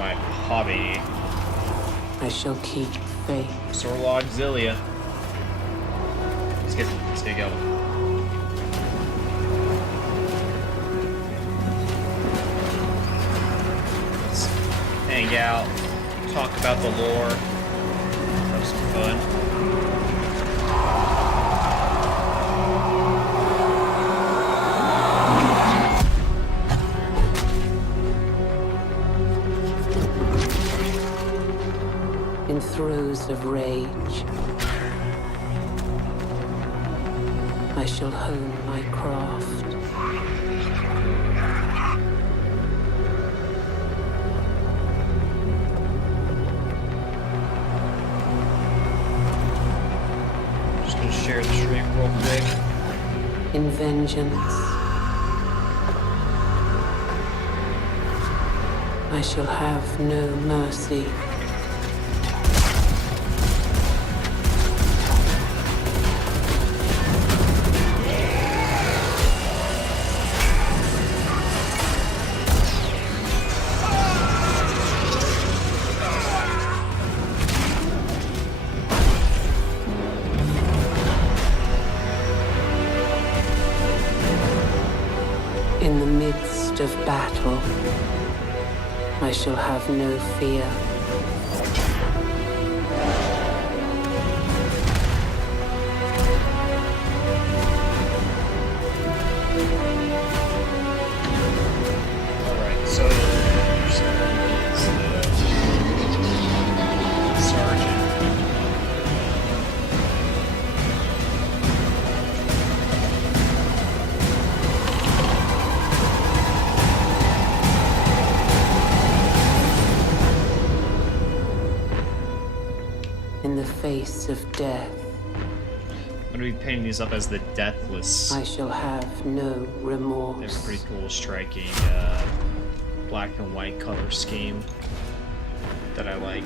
my hobby. I shall keep faith. Sorlog Auxilia. Let's get going. Let's hang out, talk about the lore, have some fun. In throes of rage, I shall hone my craft. Just gonna share the stream real quick. In vengeance, I shall have no mercy. In the midst of battle, I shall have no fear. Alright, so there's the sergeant. In the face of death, I'm gonna be painting these up as the Deathless. I shall have no They have a remorse. pretty cool, striking black and white color scheme that I like.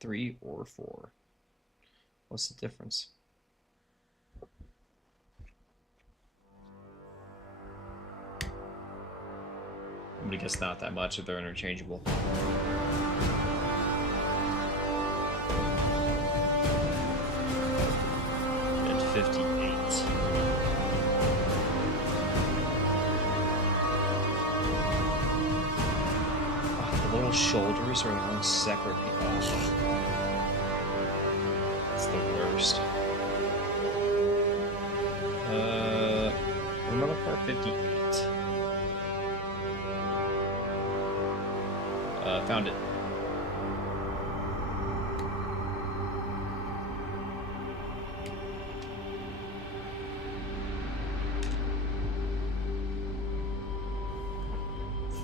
Three or four? What's the difference? I'm gonna guess not that much if they're interchangeable. And 58. Oh, the little shoulders are their own separate people. It's the worst. Another part 58. Found it.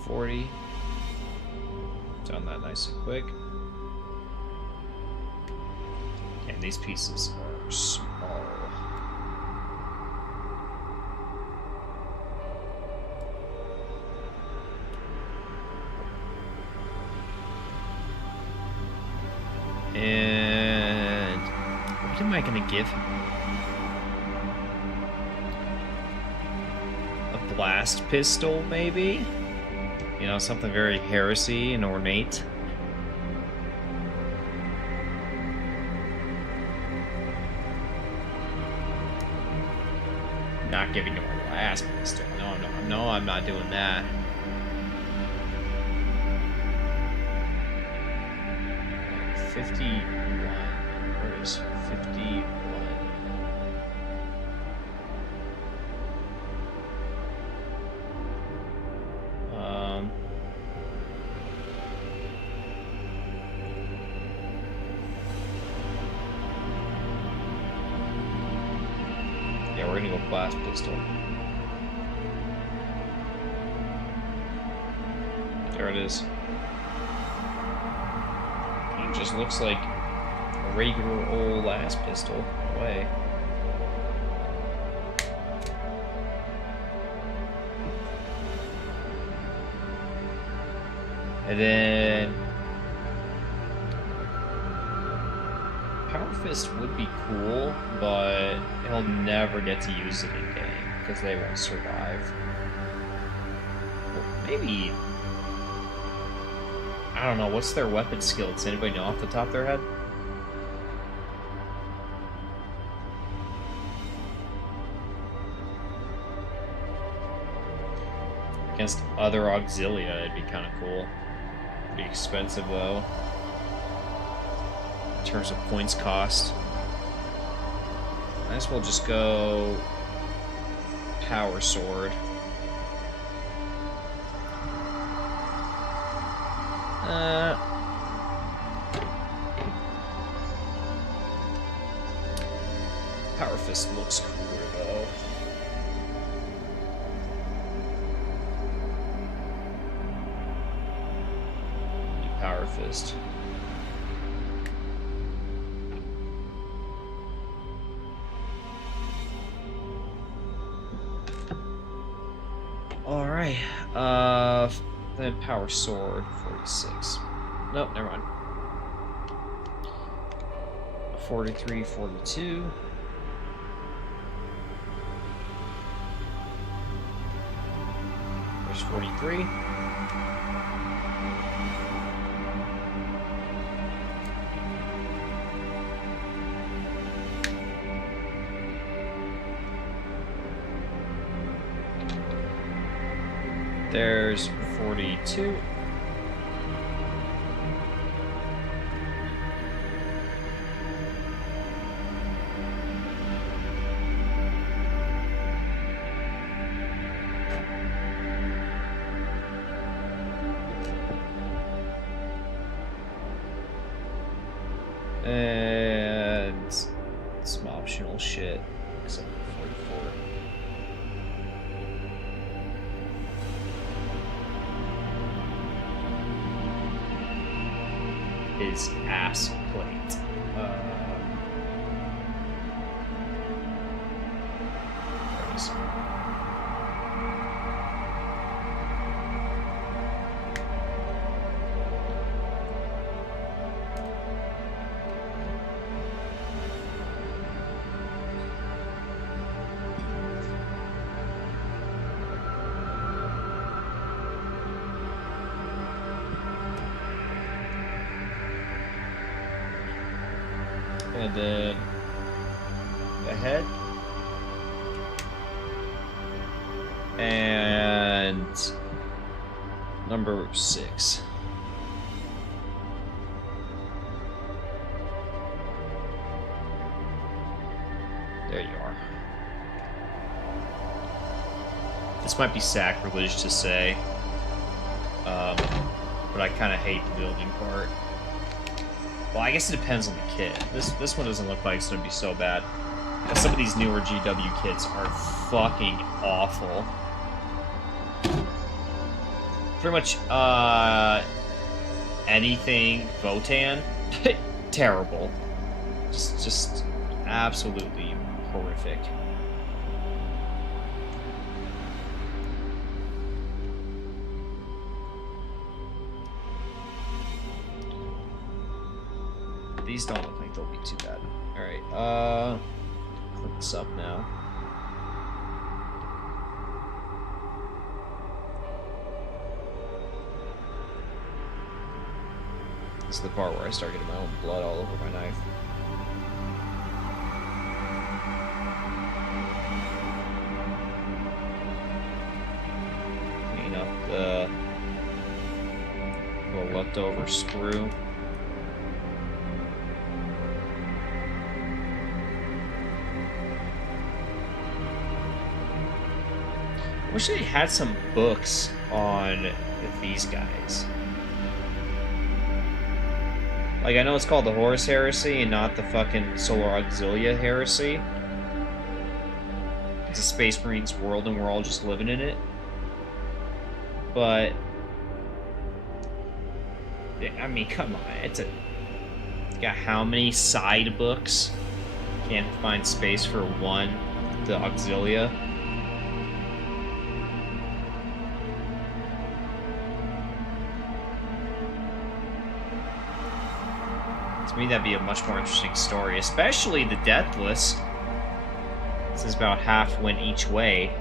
$40. Done that nice and quick. And these pieces are small. And what am I gonna give him? A blast pistol, maybe? You know, something very heresy and ornate. Not giving him a blast pistol. No, I'm not doing that. Where is 51? Yeah, we're gonna go blast pistol. There it is. It just looks like a regular old ass pistol. No way. And then Power Fist would be cool, but he'll never get to use it in game because they won't survive. Well, maybe, I don't know, what's their weapon skill? Does anybody know off the top of their head? Against other Auxilia, it'd be kind of cool. Pretty expensive, though. In terms of points cost. Might as well just go... Power Sword. Power Fist looks cooler, though. Power Fist. Alright, then Power Sword, 46. Nope, never mind. 43, 42. There's 43. There's 42. And some optional shit, except for 44. His ass plate. There it is. And then the head. And number 6. There you are. This might be sacrilege to say, but I kind of hate the building part. Well, I guess it depends on the kit. This one doesn't look like it's going to be so bad. Because some of these newer GW kits are fucking awful. Pretty much, anything Votan, terrible. Just absolutely horrific. These don't look like they'll be too bad. Alright, click this up now. This is the part where I start getting my own blood all over my knife. Clean up the little leftover screw. I wish they had some books on these guys. Like, I know it's called the Horus Heresy and not the fucking Solar Auxilia Heresy. It's a Space Marines world and we're all just living in it. But... I mean, come on. It's a... Got how many side books? Can't find space for one. The Auxilia. To me, that'd be a much more interesting story, especially the Deathless. This is about half went each way.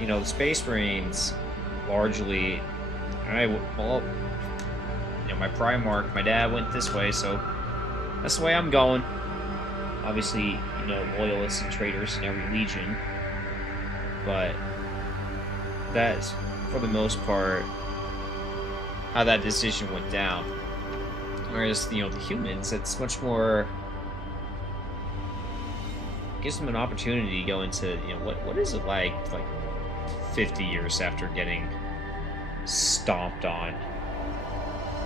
You know, the Space Marines largely. Alright, well, you know, my Primarch, my dad went this way, so that's the way I'm going. Obviously, you know, loyalists and traitors in every legion, but that's, for the most part, how that decision went down. Whereas, you know, the humans, it's much more, gives them an opportunity to go into, you know, what is it like 50 years after getting stomped on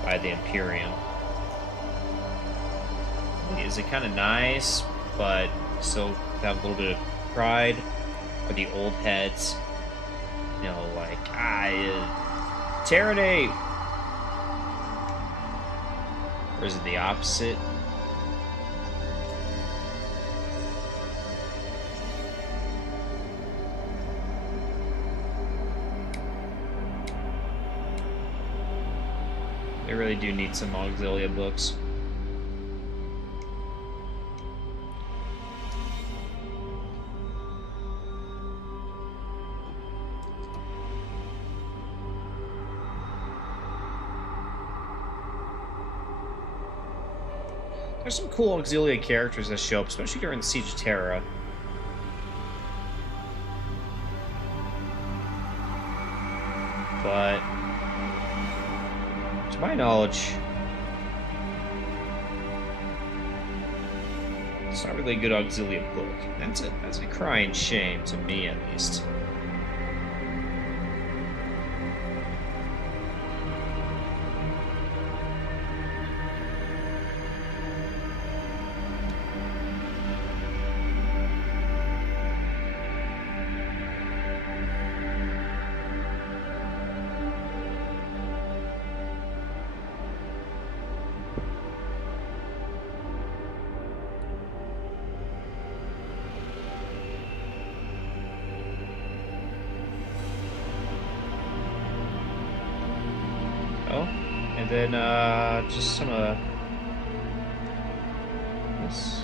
by the Imperium? Is it kind of nice, but still have a little bit of pride? Or the old heads, you know, like, Tyranny! Or is it the opposite? They really do need some Auxilia books. There's some cool Auxilia characters that show up, especially during the Siege of Terra. But to my knowledge, it's not really a good Auxilia book. That's a crying shame to me, at least. And then just some this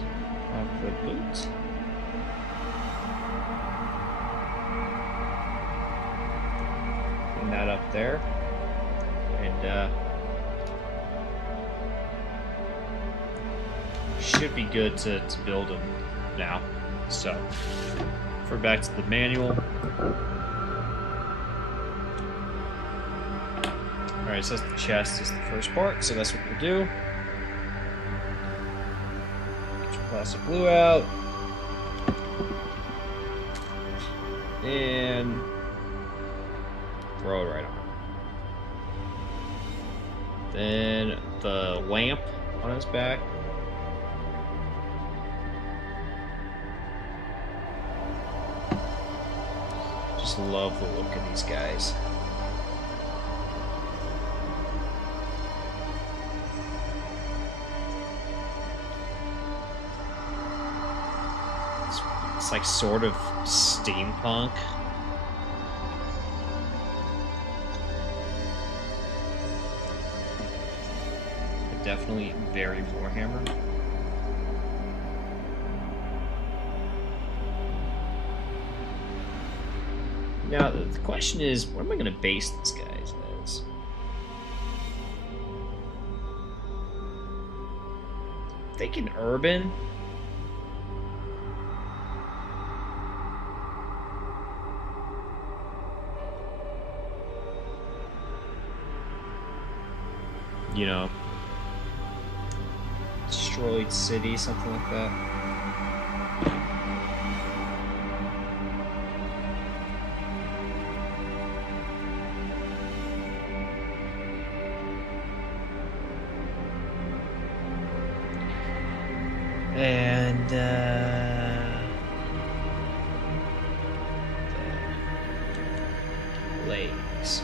off the boot. Putting that up there, and should be good to build them now. So, refer back to the manual. Alright, so the chest is the first part, so that's what we'll do. Get your plastic glue out. And throw it right on. Then the lamp on his back. Just love the look of these guys. It's like sort of steampunk. But definitely very Warhammer. Now the question is, what am I going to base this guys as? Thinking urban. You know, destroyed city, something like that. And the legs.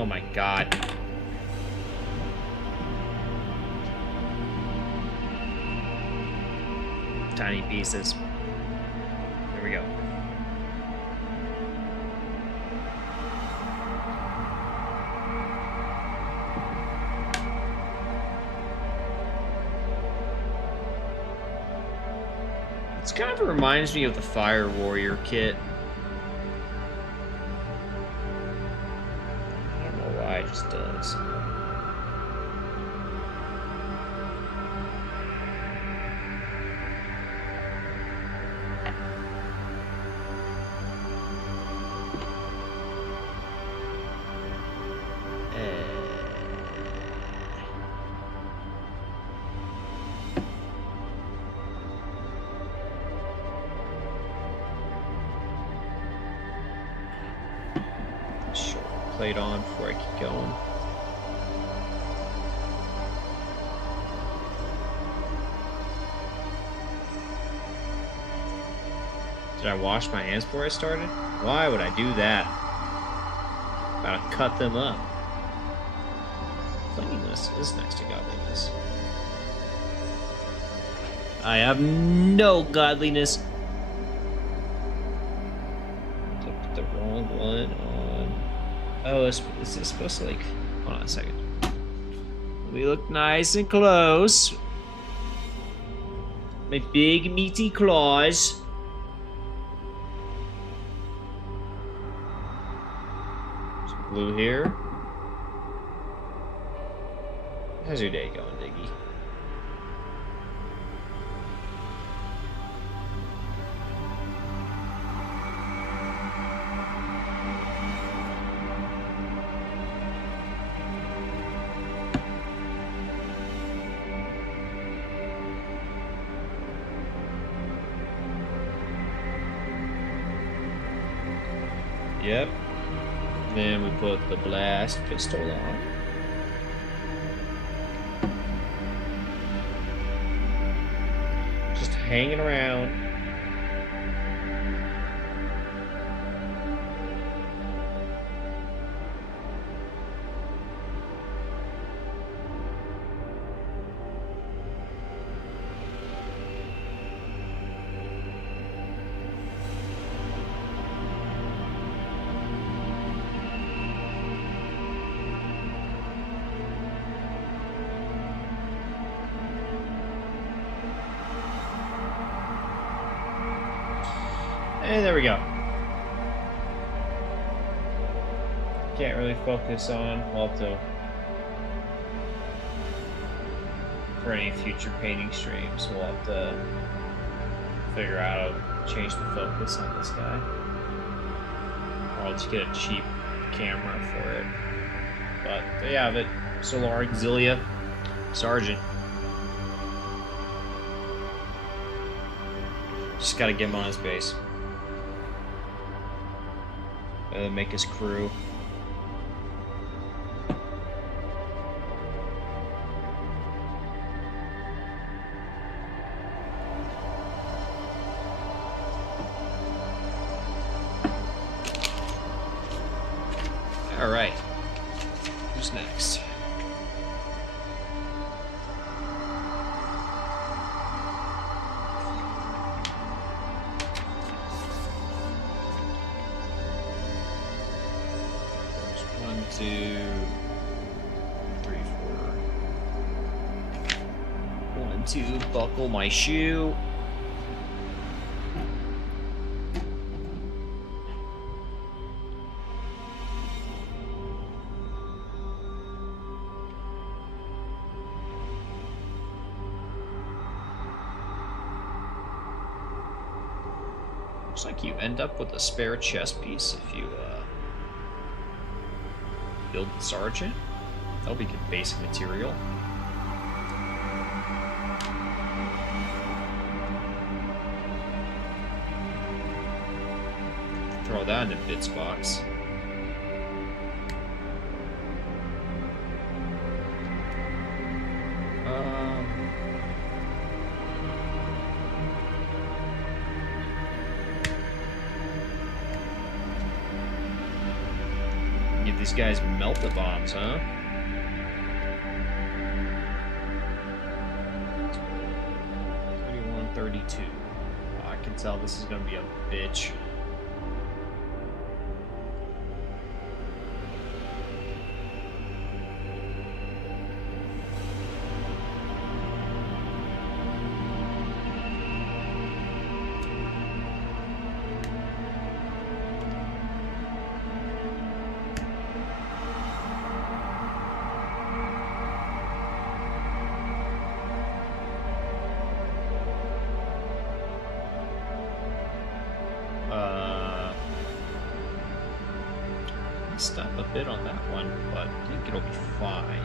Oh my god. Tiny pieces. There we go. This kind of reminds me of the Fire Warrior kit. I don't know why, it just does. Plate on before I keep going. Did I wash my hands before I started? Why would I do that? About to cut them up. Cleanliness is next to godliness. I have no godliness. Took the wrong one on. Oh, is this supposed to, like... Hold on a second. We look nice and close. My big meaty claws. Some glue here. How's your day going, Diggy? Yep. Then we put the blast pistol on. Just hanging around. And there we go. Can't really focus on, well, for any future painting streams, we'll have to figure out how to change the focus on this guy. Or I'll just get a cheap camera for it. But there you have it. Solar Auxilia Sergeant. Just gotta get him on his base. Make his crew. All right. Who's next? Two, three, four. 1, 2, buckle my shoe. Looks like you end up with a spare chest piece if you build the Sergeant. That'll be good basic material. Throw that in the bits box. these guys melt the bombs, huh? 31-32. I can tell this is gonna be a bitch. Stop a bit on that one, but I think it'll be fine.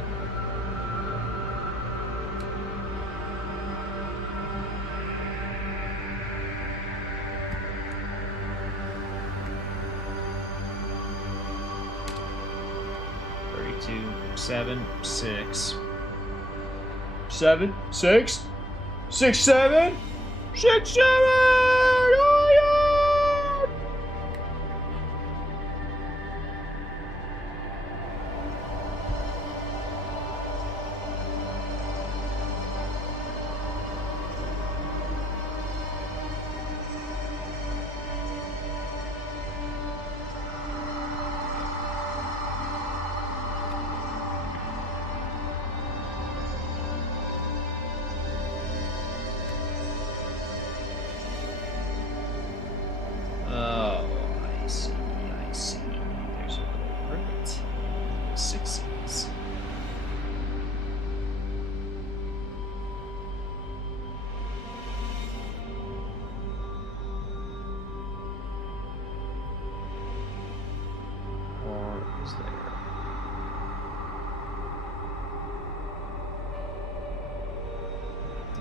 Seven, six, 7, 6, 6, 7, 6, 7. Oh, yeah!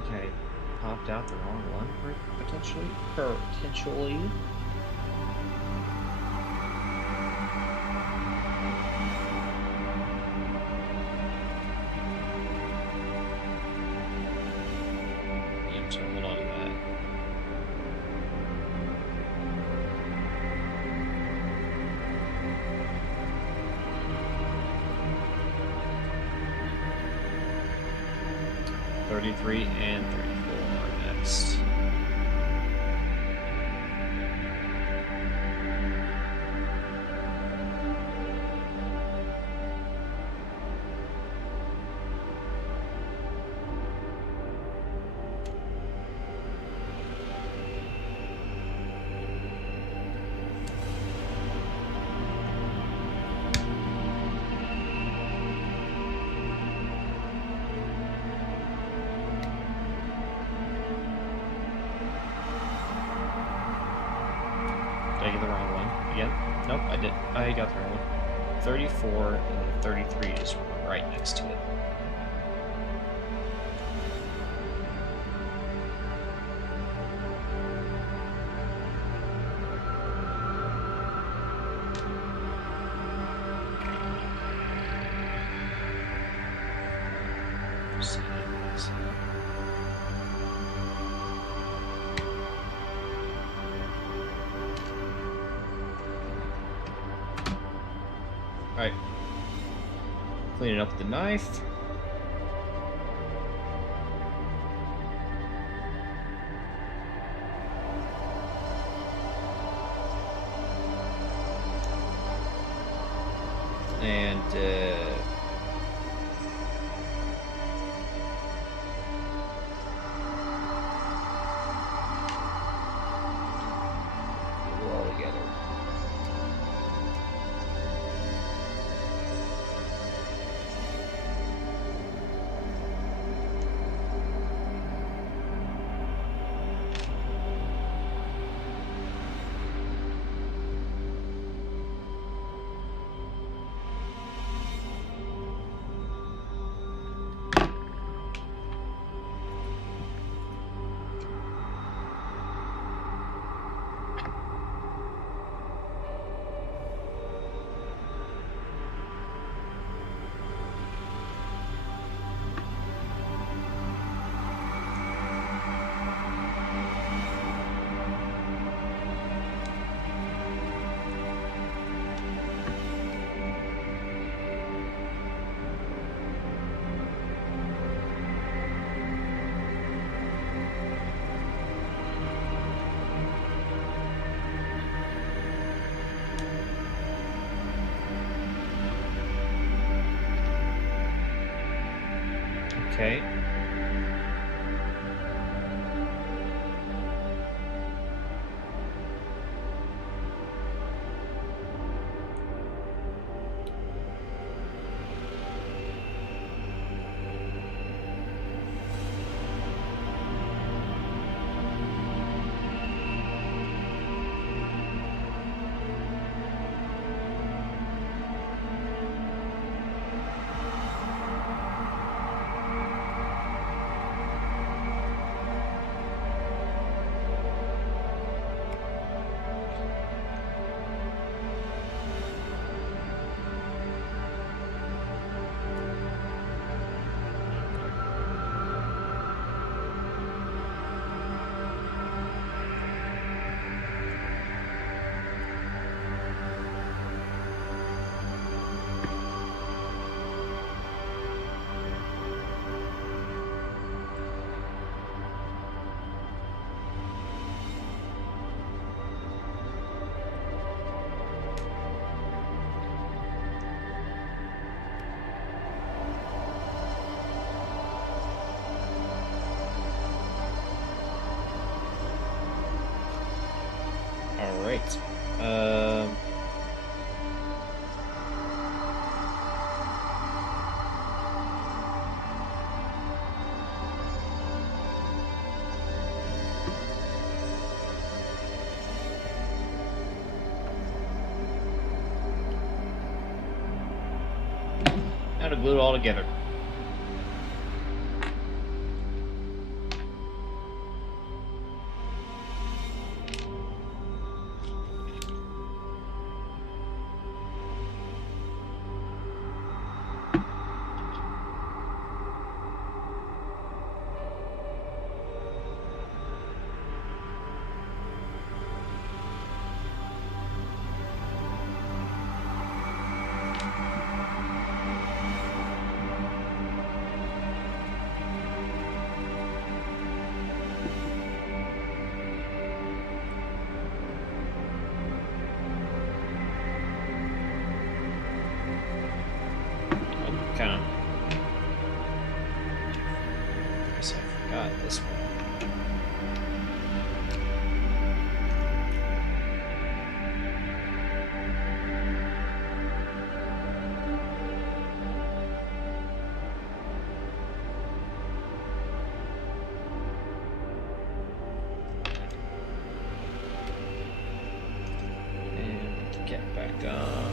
Okay, popped out the wrong one, potentially. Yeah, so hold on to that. $33 and $34 next. Did I get the wrong one again? Nope, I did. I got the wrong one. 34 and 33 is right next to it. Alright. Clean it up with the knife. And, put it all together. Okay. All right. Now to glue it all together. Kind of. Guess I forgot this one. And get back on.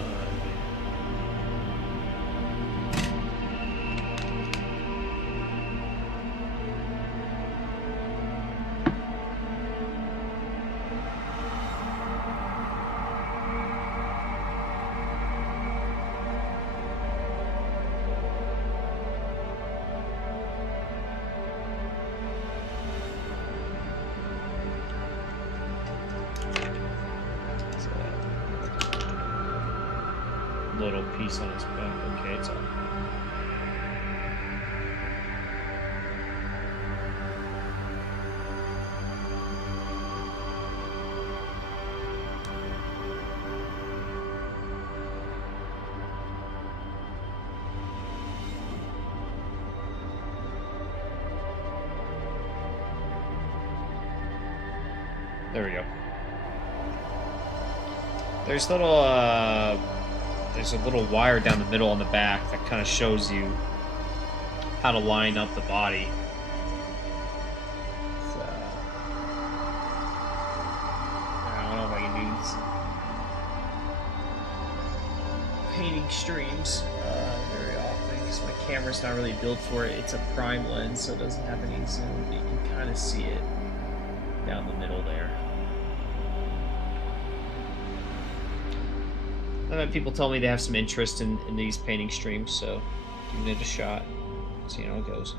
Little piece on his back. Okay, it's on. There we go. There's a little wire down the middle on the back that kind of shows you how to line up the body. So, I don't know if I can do painting streams very often because my camera's not really built for it. It's a prime lens, so it doesn't have any zoom, but you can kind of see it down the middle there. I've had people tell me they have some interest in these painting streams, so giving it a shot. See how it goes.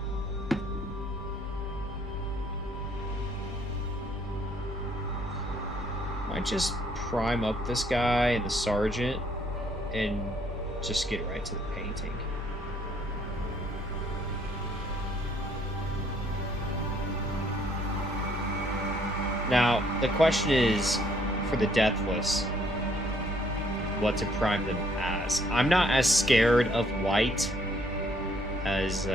Might just prime up this guy and the sergeant and just get right to the painting. Now, the question is, for the Deathless, what to prime them as. I'm not as scared of white as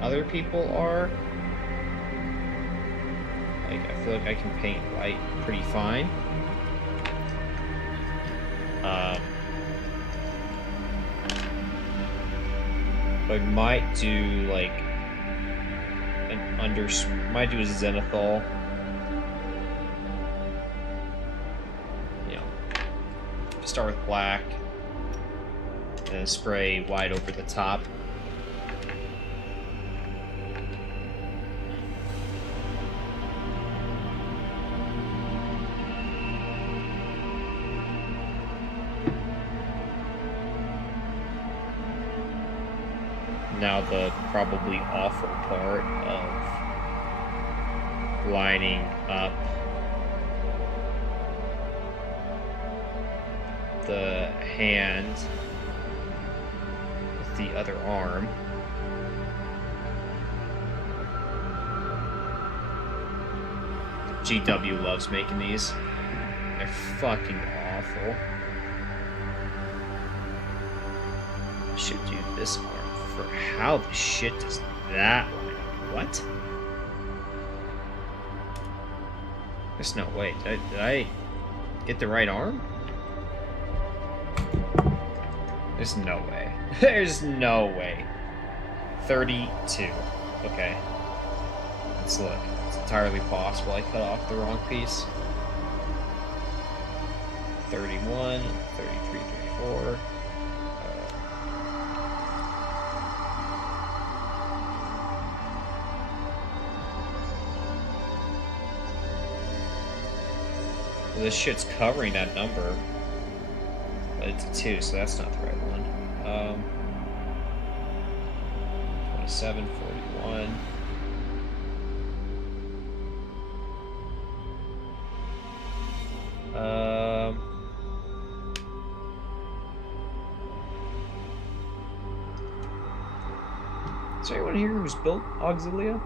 other people are. Like, I feel like I can paint white pretty fine. I might do like might do a zenithal. You know, start with black and then spray white over the top. Now the probably awful part of lining up the hand with the other arm. GW loves making these. They're fucking awful. I should do this arm. For how the shit does that line up? What? There's no way. Did I get the right arm? There's no way. There's no way. 32. Okay. Let's look. It's entirely possible I cut off the wrong piece. 31, 33, 34. This shit's covering that number, but it's a 2, so that's not the right one. 27, 41. Is there anyone here who's built Auxilia?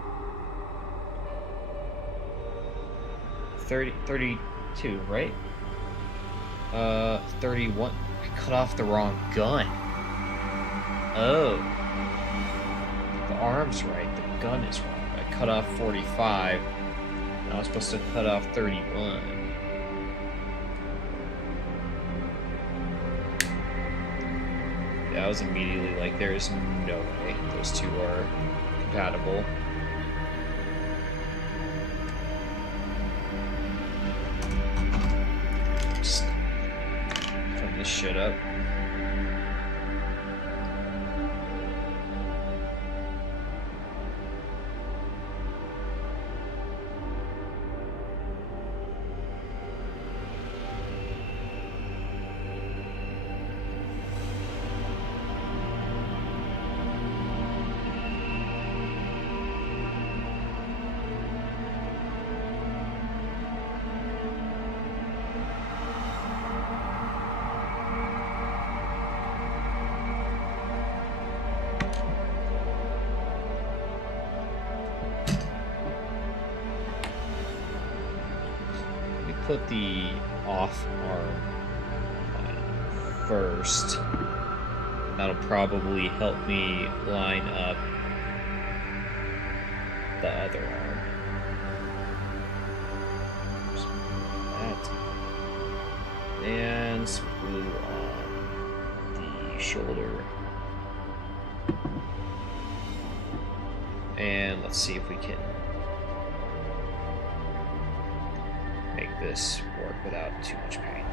32, right? 31. I cut off the wrong gun. Oh. The arm's right, the gun is wrong. I cut off 45. I was supposed to cut off 31. Yeah, I was immediately like, there's no way those two are compatible. Just turn this shit up. Put the off arm on first. That'll probably help me line up the other arm. That. And some glue on the shoulder. And let's see if we can make this work without too much pain.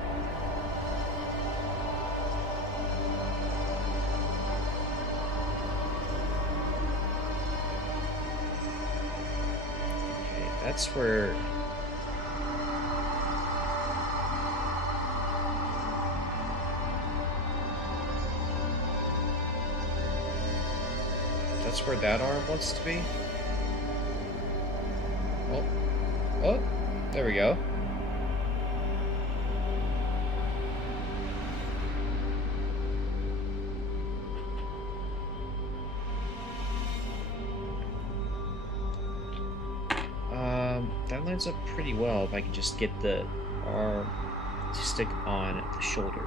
Okay, that's where that arm wants to be. Oh, there we go. That lines up pretty well if I can just get the arm to stick on the shoulder.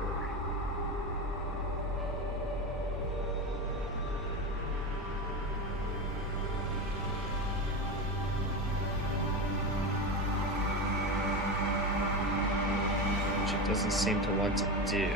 Doesn't seem to want to do.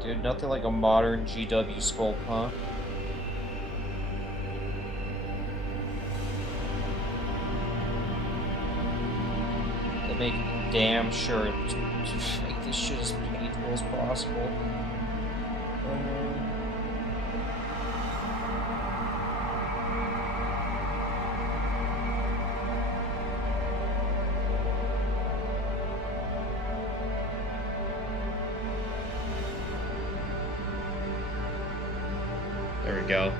Dude, nothing like a modern GW sculpt, huh? To make damn sure to make this shit as painful as possible. There we go.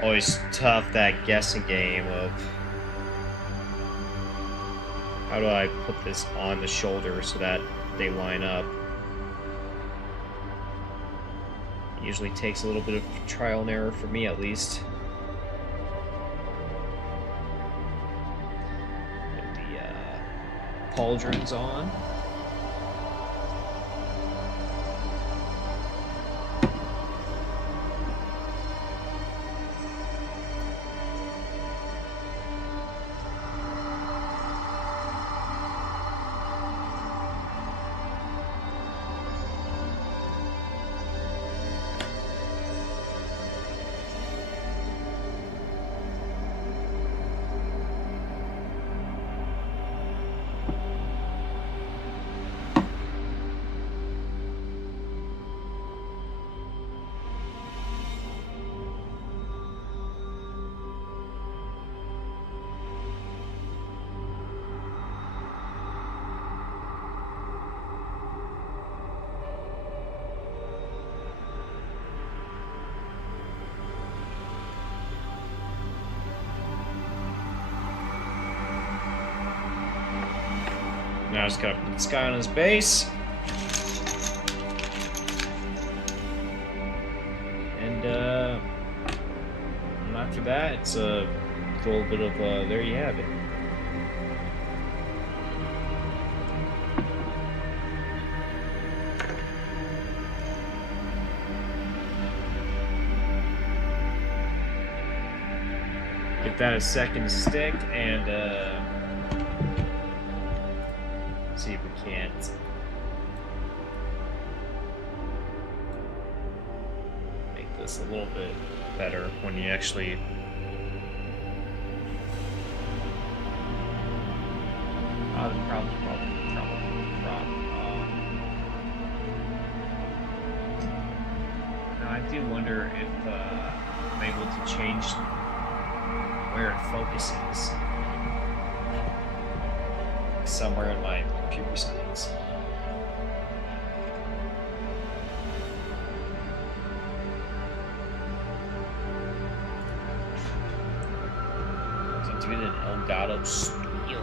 Always tough, that guessing game of how do I put this on the shoulder so that they line up. Usually takes a little bit of trial and error for me, at least. Pauldrons on. Now just gotta put this guy on his base. And after that, it's a little bit of, there you have it. Get that a second stick and, see if we can't make this a little bit better when you actually the problem. Now I do wonder if I'm able to change where it focuses somewhere in my computer settings. So doing an Elgato Studio.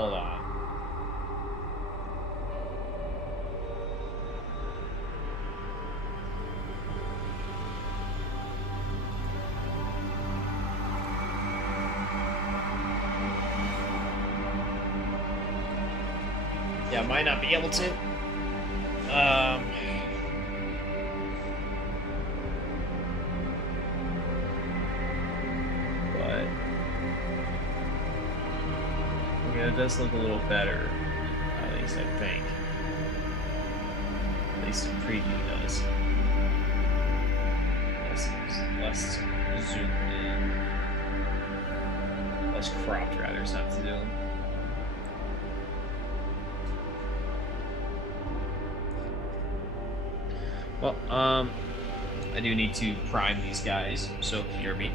Hold on. Yeah, I might not be able to. But yeah, it does look a little better. At least I think. At least the preview does. Less zoomed in. Less cropped, rather. It's not zoomed. Well, I do need to prime these guys, so hear me.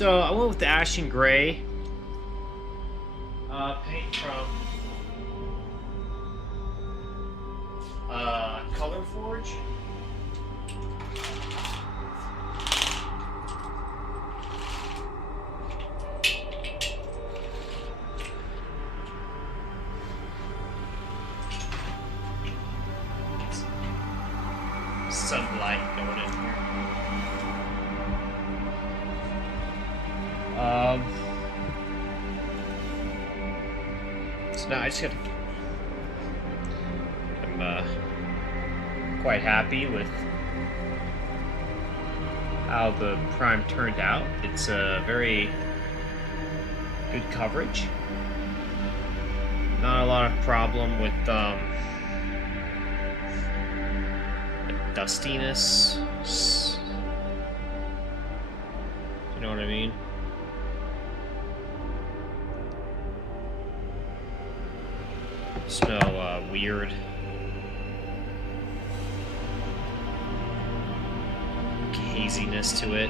So I went with the Ashen Gray paint from Color Forge. Sunlight going in here. So now I just got. I'm quite happy with how the Prime turned out. It's a very good coverage. Not a lot of problem with dustiness. You know what I mean? There's no weird haziness to it.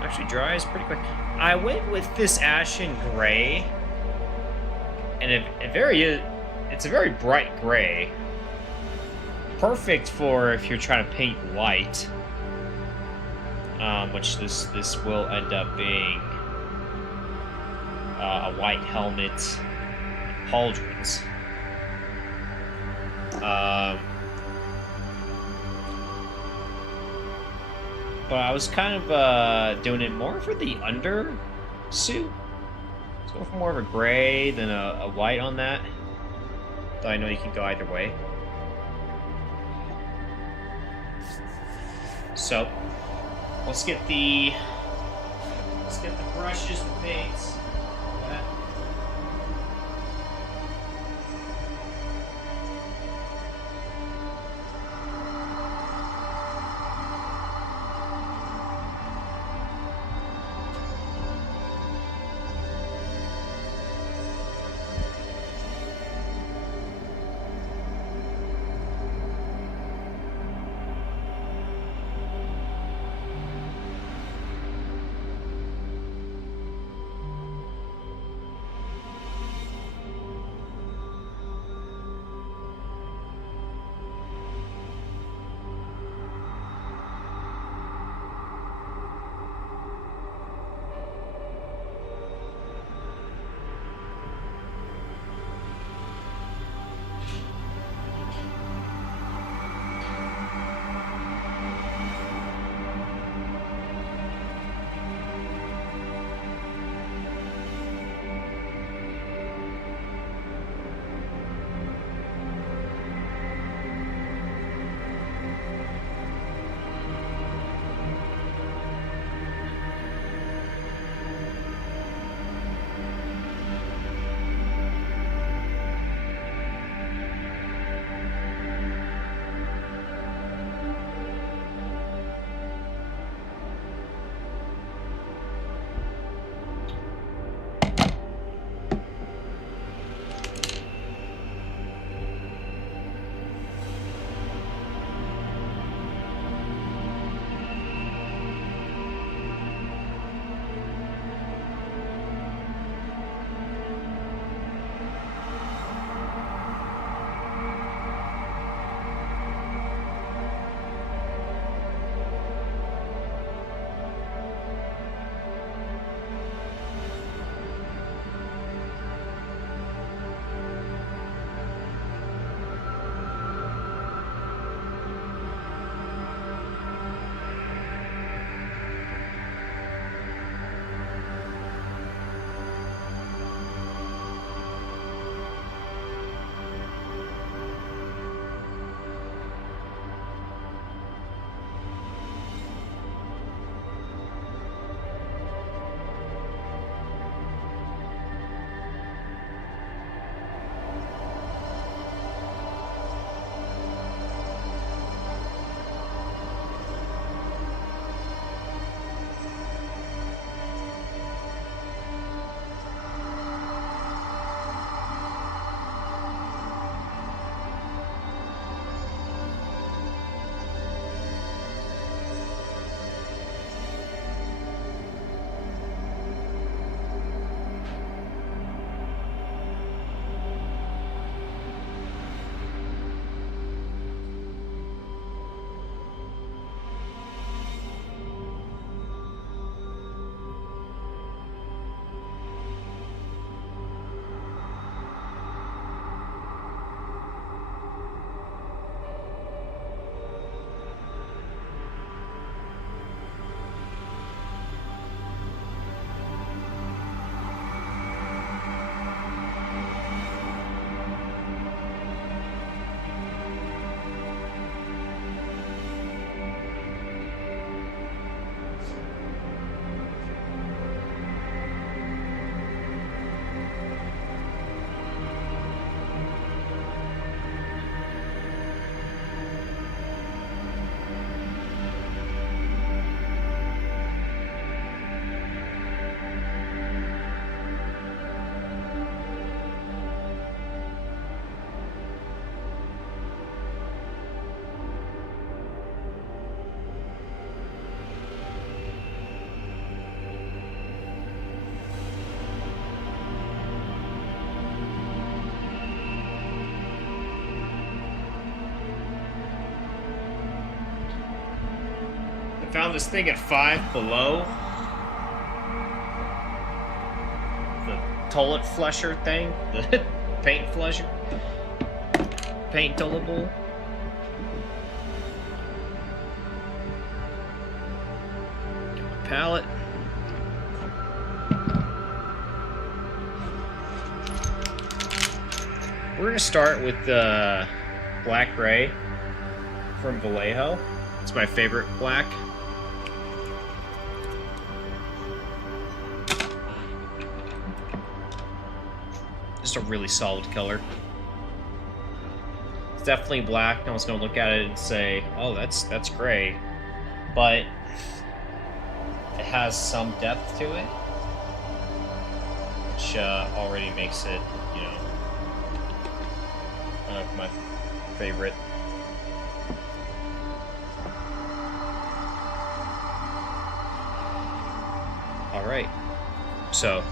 Actually dries pretty quick. I went with this Ashen Gray, and it's a very bright gray. Perfect for if you're trying to paint white, which this will end up being a white helmet, pauldrons. But I was kind of doing it more for the under suit. So for more of a gray than a white on that. Though I know you can go either way. So let's get the brushes and paints. found this thing at Five Below. The toilet flusher thing. The paint flusher. Paint toiletable. Get my palette. We're gonna start with the black gray from Vallejo. It's my favorite black. Just a really solid color. It's definitely black. No one's gonna look at it and say, "Oh, that's gray," but it has some depth to it, which already makes it, you know, my favorite. Alright, so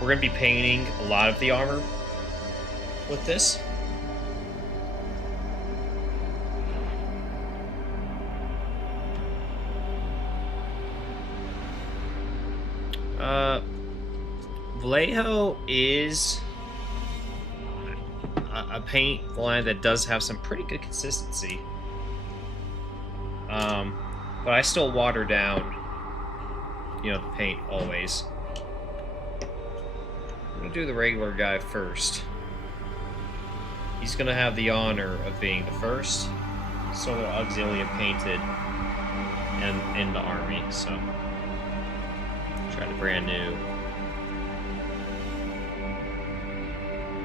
we're going to be painting a lot of the armor with this. Vallejo is a paint line that does have some pretty good consistency. But I still water down, you know, the paint always. I'm gonna do the regular guy first. He's gonna have the honor of being the first solo Auxilia painted and in the army, so try the brand new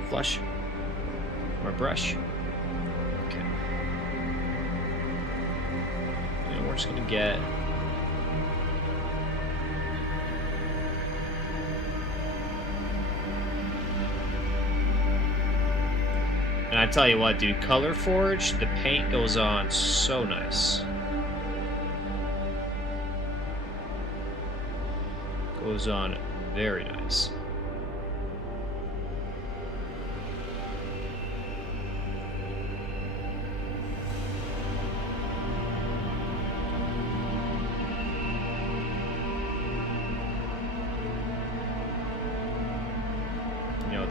flush. My brush. Okay. And we're just gonna get and I tell you what, dude, Color Forge, the paint goes on so nice. Goes on very nice.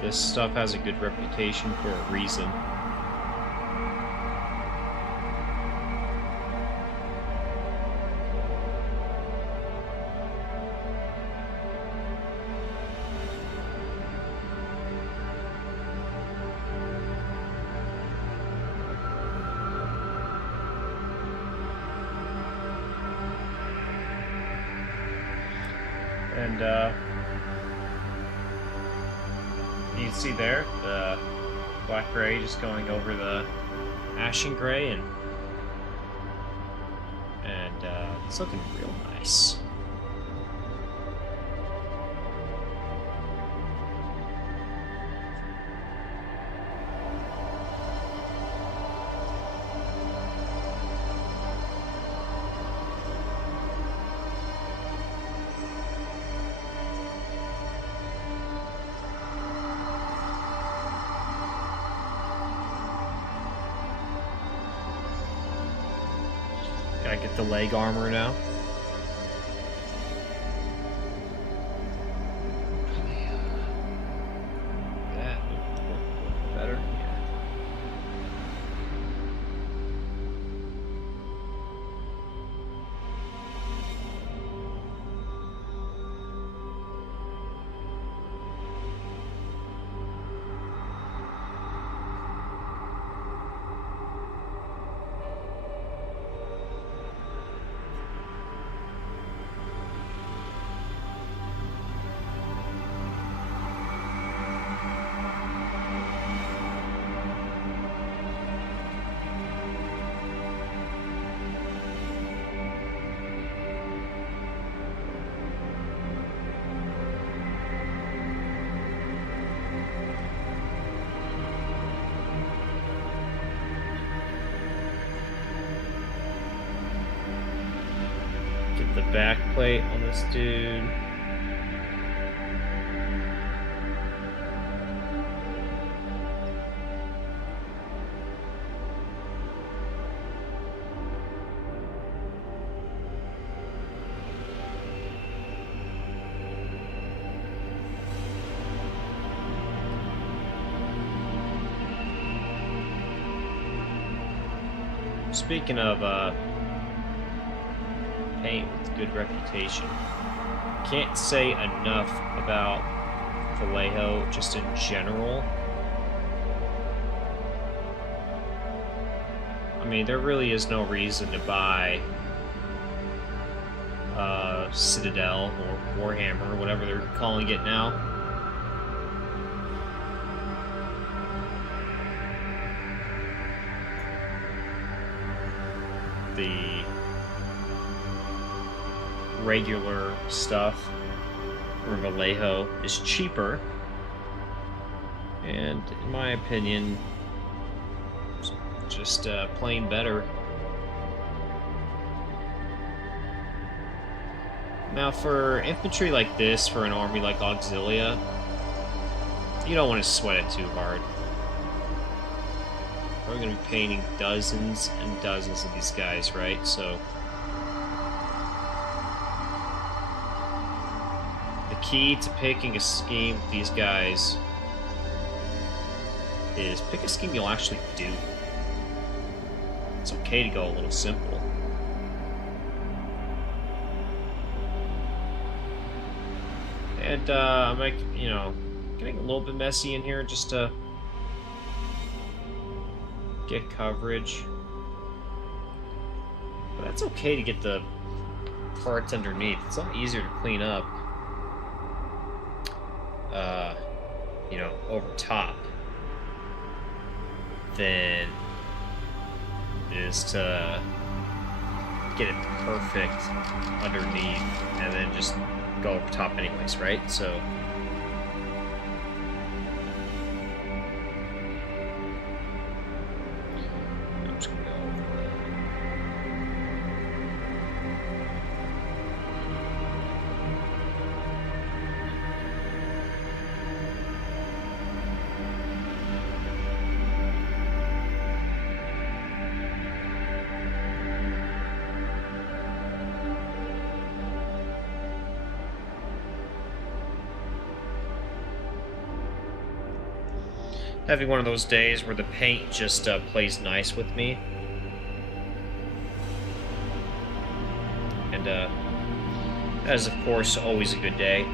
This stuff has a good reputation for a reason. And you can see there the black gray just going over the ashen gray, and it's looking real nice. Gotta get the leg armor now. That would look better. Yeah. The back plate on this dude. Speaking of paint with good reputation, can't say enough about Vallejo just in general. I mean, there really is no reason to buy Citadel or Warhammer, or whatever they're calling it now. The regular stuff for Vallejo is cheaper, and in my opinion, just plain better. Now, for infantry like this, for an army like Auxilia, you don't want to sweat it too hard. We're going to be painting dozens and dozens of these guys, right? So the key to picking a scheme with these guys is pick a scheme you'll actually do. It's okay to go a little simple. And I'm like, you know, getting a little bit messy in here just to get coverage. But that's okay to get the parts underneath. It's a lot easier to clean up, you know, over top than it is to get it perfect underneath and then just go over top anyways, right? So I'm just gonna go over having one of those days where the paint just plays nice with me. And that is, of course, always a good day.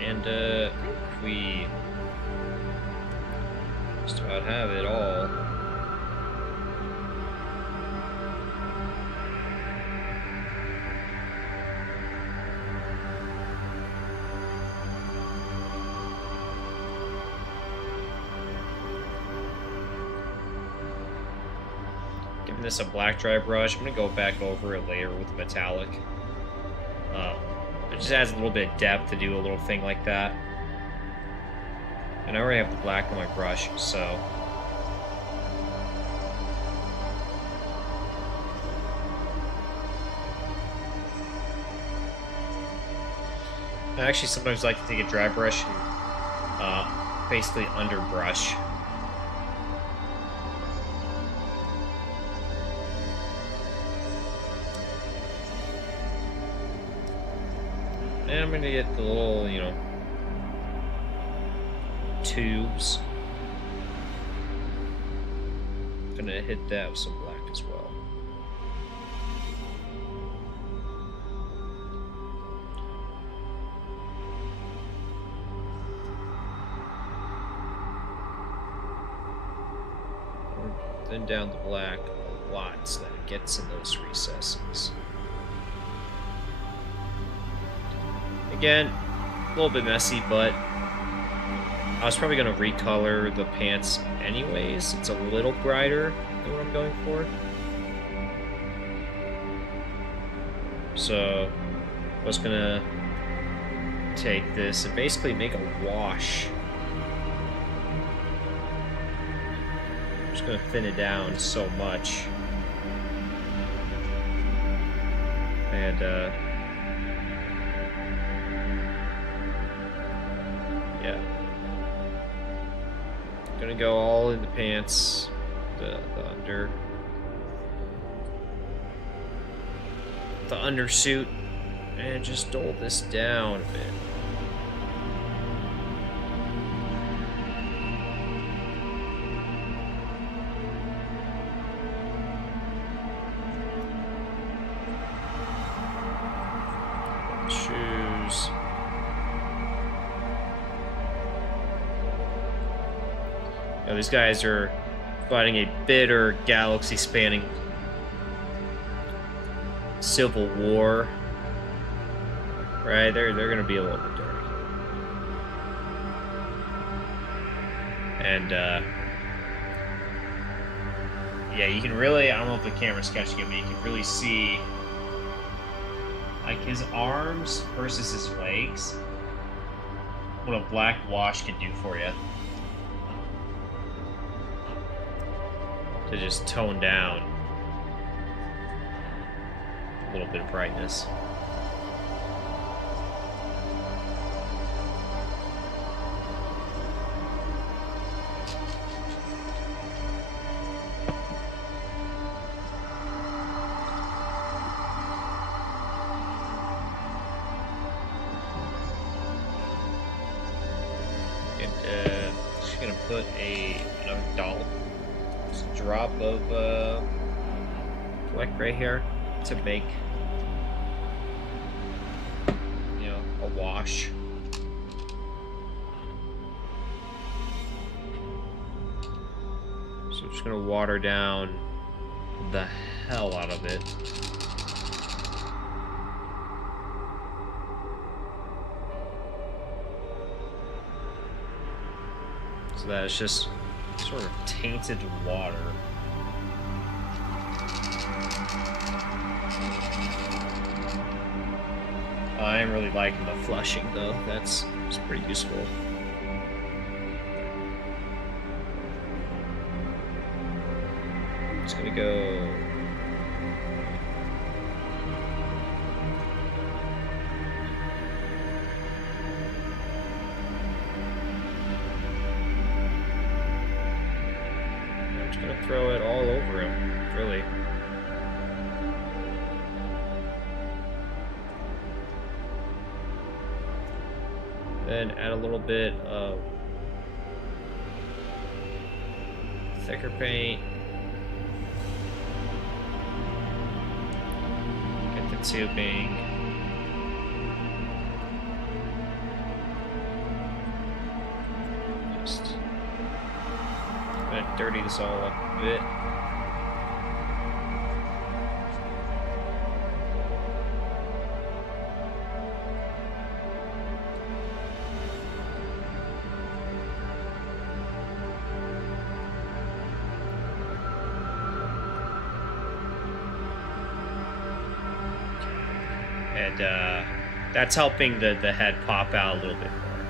And I think we just about have it all. Giving this a black dry brush. I'm going to go back over it later with metallic. It just adds a little bit of depth to do a little thing like that. And I already have the black on my brush, so... I actually sometimes like to take a dry brush and basically underbrush. And I'm gonna get the little, you know, tubes. Gonna hit that with some black as well. Then down the black a lot so that it gets in those recesses. Again, a little bit messy, but I was probably going to recolor the pants anyways. It's a little brighter than what I'm going for. So I was going to take this and basically make a wash. I'm just going to thin it down so much. And, yeah. gonna go all in the pants, the undersuit, and just dole this down a bit. Shoes. Now, these guys are fighting a bitter, galaxy-spanning civil war. Right? They're gonna be a little bit dirty. And, yeah, you can really, I don't know if the camera's catching it, but you can really see, like, his arms versus his legs, what a black wash can do for you. To just tone down a little bit of brightness. Just gonna put another dollop, just a drop of black right here to make, you know, a wash. So I'm just gonna water down the hell out of it. So that it's just sort of tainted water. I am really liking the flushing though. That's pretty useful. Just gonna go. Throw it all over him, really. Then add a little bit of thicker paint. Get the tubing. Just gonna dirty this all up a bit. And that's helping the head pop out a little bit more,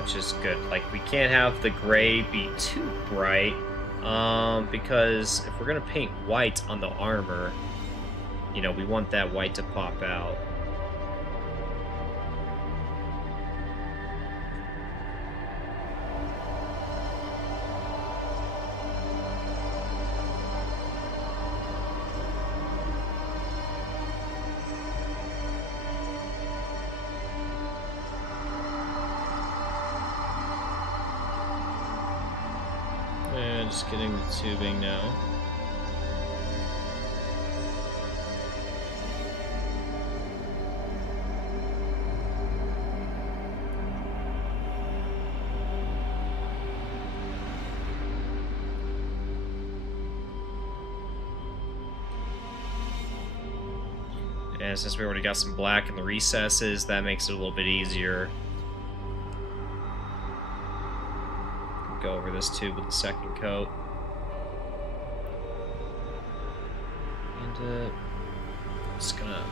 which is good. Like, we can't have the gray be too bright, because if we're gonna paint white on the armor, you know, we want that white to pop out. Just getting the tubing now. And since we already got some black in the recesses, that makes it a little bit easier. Go over this tube with the second coat. And just gonna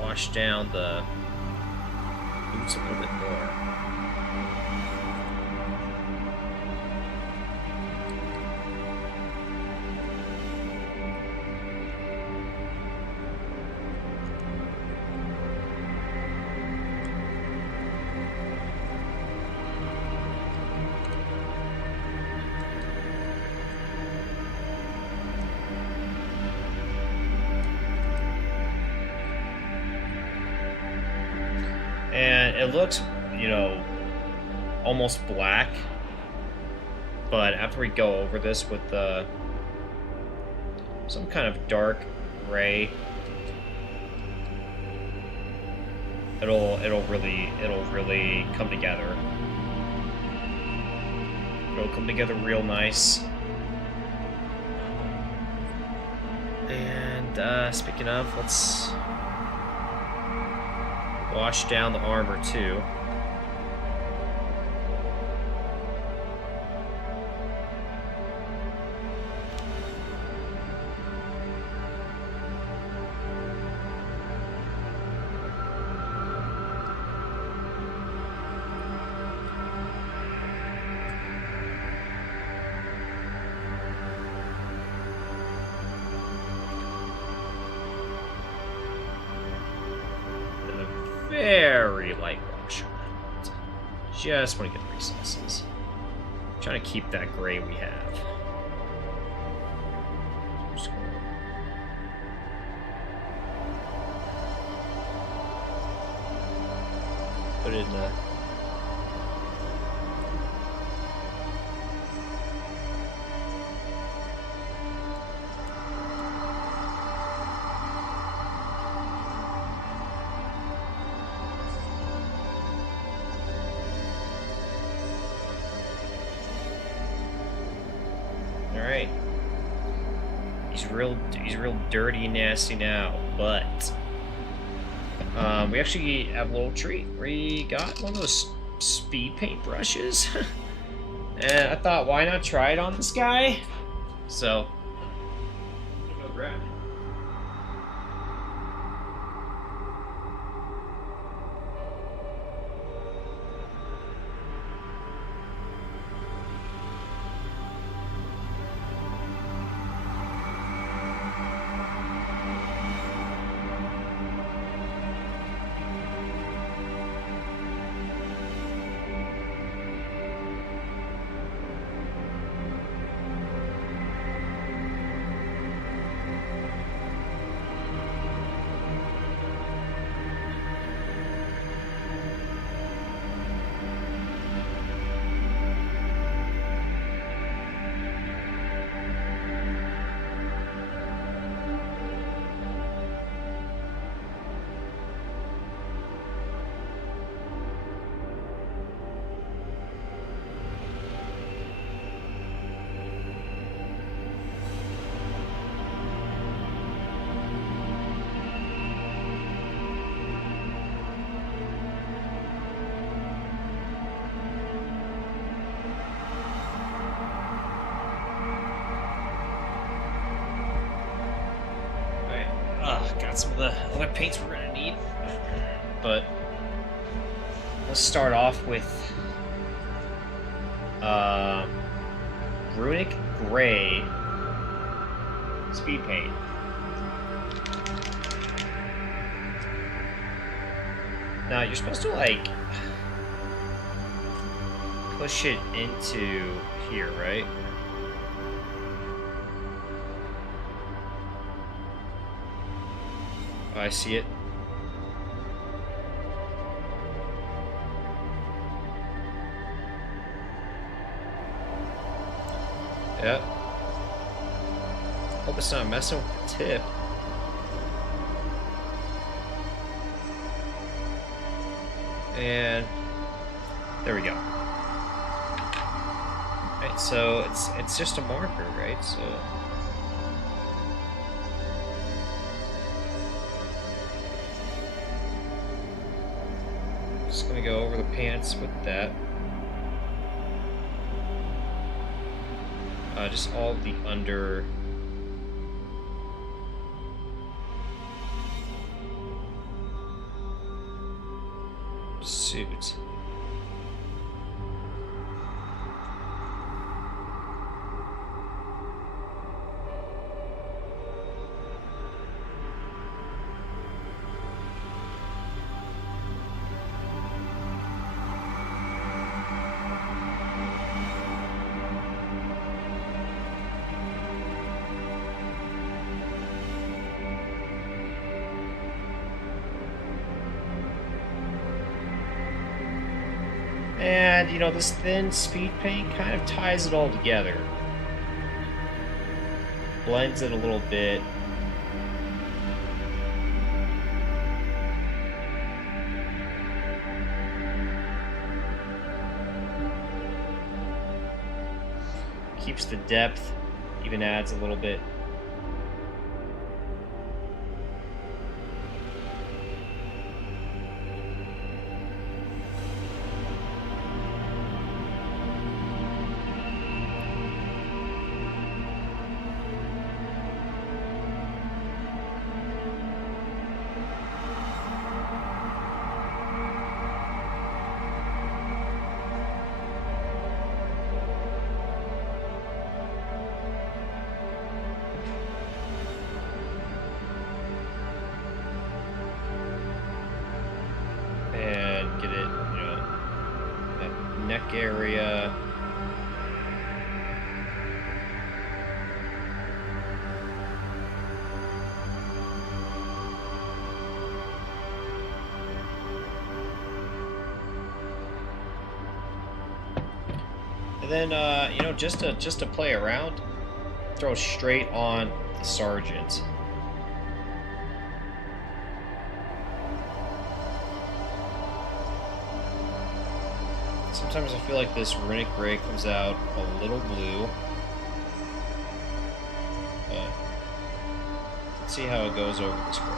wash down the boots a little bit more. it looks, you know, almost black. But after we go over this with some kind of dark gray, it'll really come together. It'll come together real nice. And speaking of, let's wash down the armor too. Very light wash on it. Just want to get the recesses. Trying to keep that gray we have. Just gonna put it in the... Alright. He's real dirty and nasty now, but we actually have a little treat. We got one of those speed paint brushes. And I thought, why not try it on this guy? So I'm gonna go grab it. Got some of the other paints we're gonna need, but let's start off with Runic Gray speed paint. Now you're supposed to like push it into here, right? I see it. Yep. Hope it's not messing with the tip. And there we go. Right, so it's just a marker, right? So just gonna go over the pants with that. Just all the under suit. And, you know, this thin speed paint kind of ties it all together. Blends it a little bit. Keeps the depth, even adds a little bit. And get it, you know, that neck area. And then, you know, just to play around, throw straight on the sergeant. Sometimes I feel like this runic gray comes out a little blue. But let's see how it goes over this gray.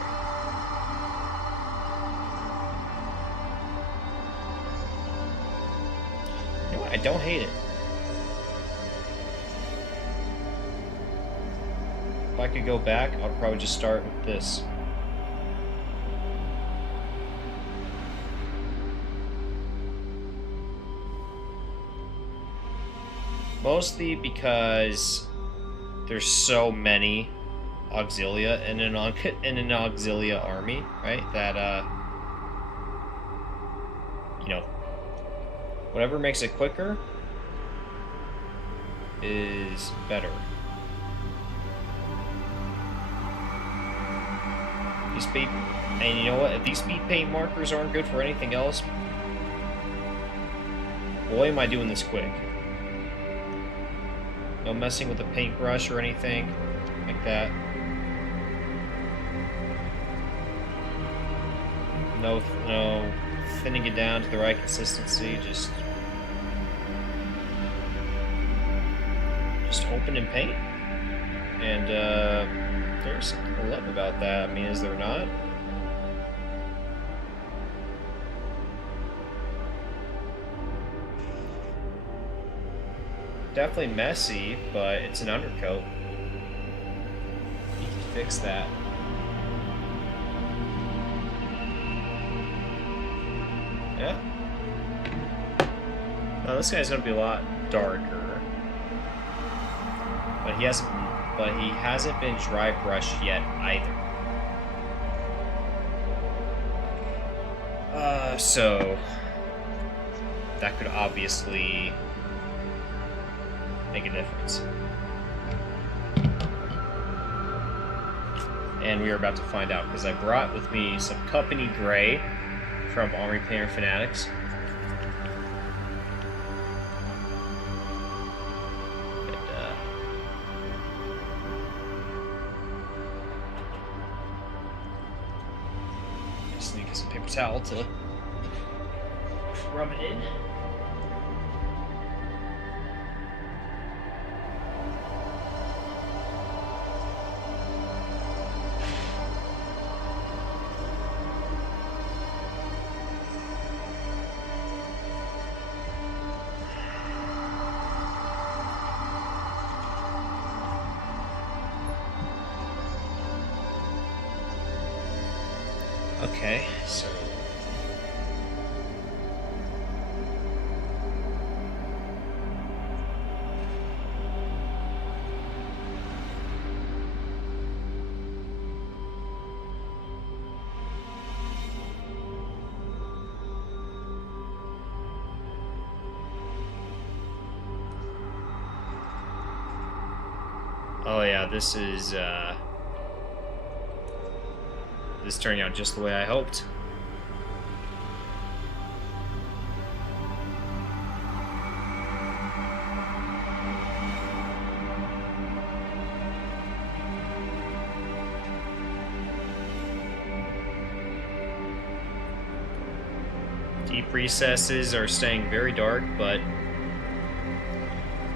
You know what? I don't hate it. If I could go back, I'd probably just start with this. Mostly because there's so many Auxilia in an Auxilia army, right? That you know, whatever makes it quicker is better. These speed, and you know what? If these speed paint markers aren't good for anything else, boy, am I doing this quick. No messing with the paintbrush or anything like that. No thinning it down to the right consistency. Just open and paint. And there's something to love about that. I mean, is there not? Definitely messy, but it's an undercoat. You can fix that. Yeah. Now this guy's gonna be a lot darker, but he hasn't been dry brushed yet either. So that could obviously make a difference. And we are about to find out, because I brought with me some company gray from Army Painter Fanatics. And, just need to get some paper towel to rub it in. Okay, so oh yeah, this is this is turning out just the way I hoped. Deep recesses are staying very dark, but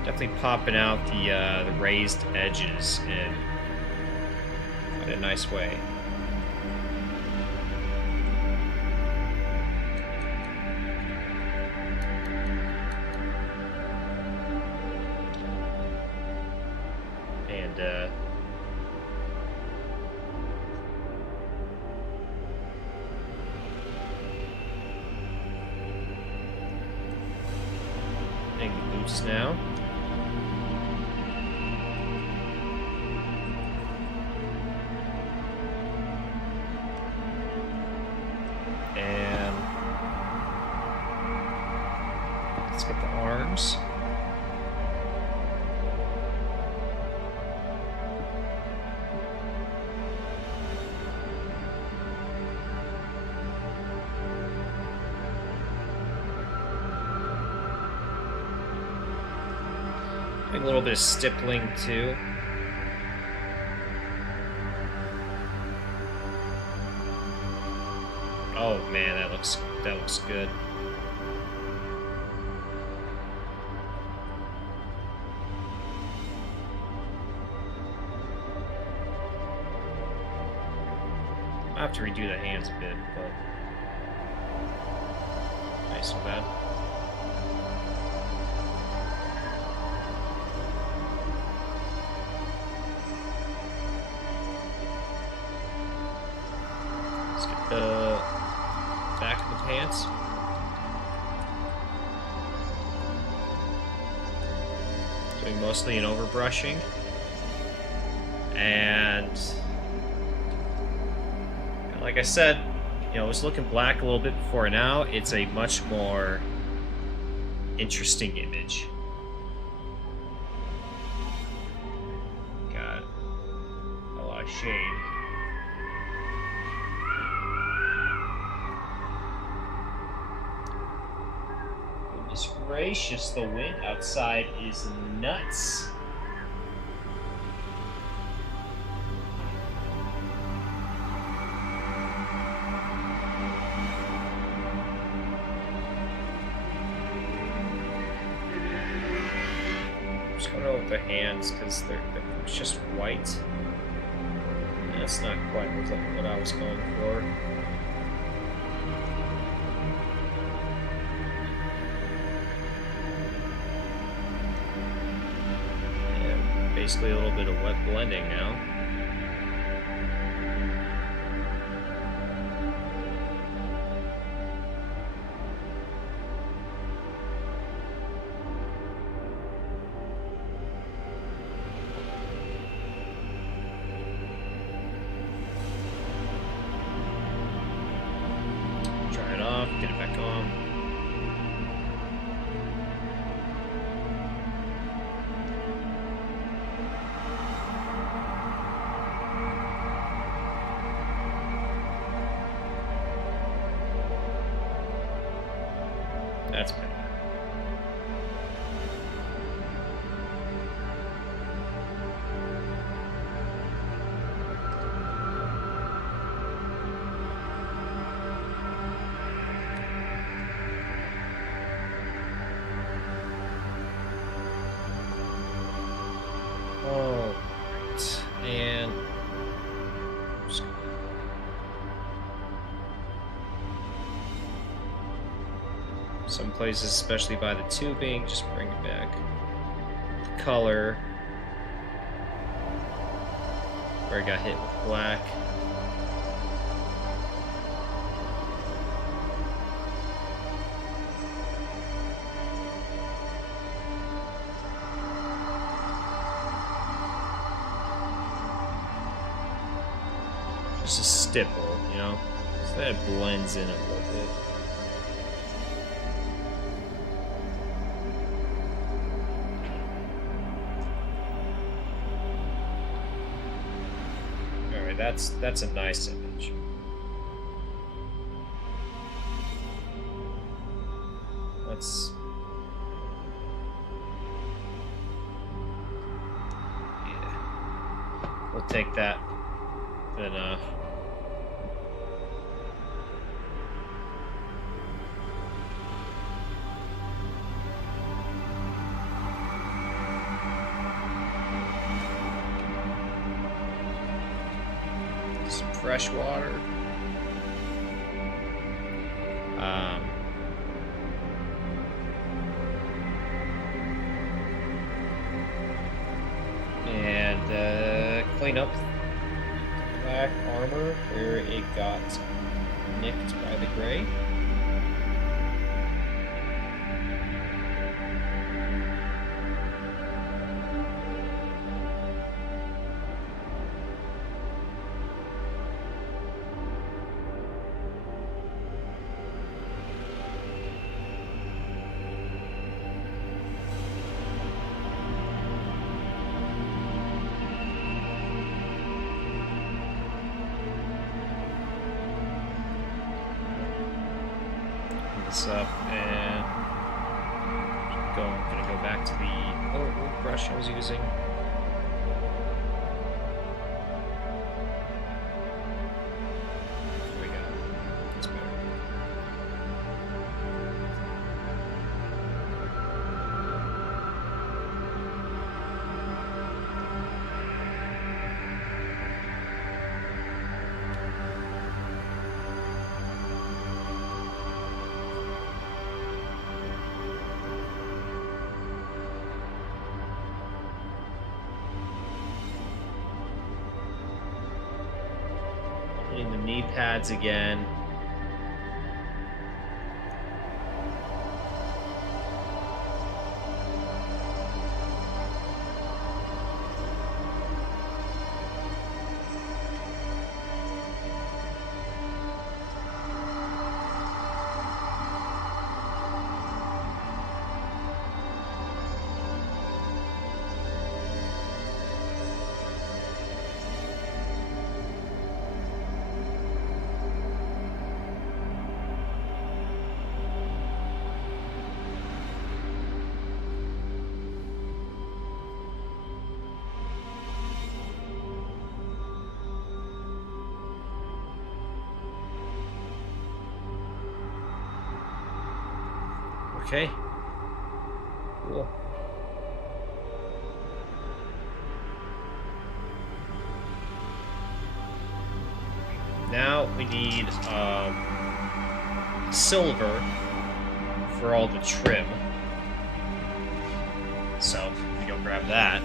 definitely popping out the raised edges in quite a nice way. And loose now. And let's get the arms. A little bit of stippling too. Oh man, that looks good. I have to redo the hands a bit, but nice and bad. Let's get the back of the pants. Doing mostly an overbrushing. And like I said, you know, it was looking black a little bit before. Now it's a much more interesting image. Got a lot of shade. Goodness gracious, the wind outside is nuts. With the hands because it's just white. That's not quite what I was going for. And basically a little bit of wet blending now. Get it back on. That's better. Some places, especially by the tubing, just bring it back. The color. Where I got hit with black. Just a stipple, you know? So that it blends in a little bit. That's a nice image. We'll take that. Then fresh water. And clean up black armor where it got nicked by the gray. Up and I'm gonna go back to the old brush I was using. There we go. That's better. Hitting the knee pads again. Okay. Cool. Now we need silver for all the trim. So we go grab that.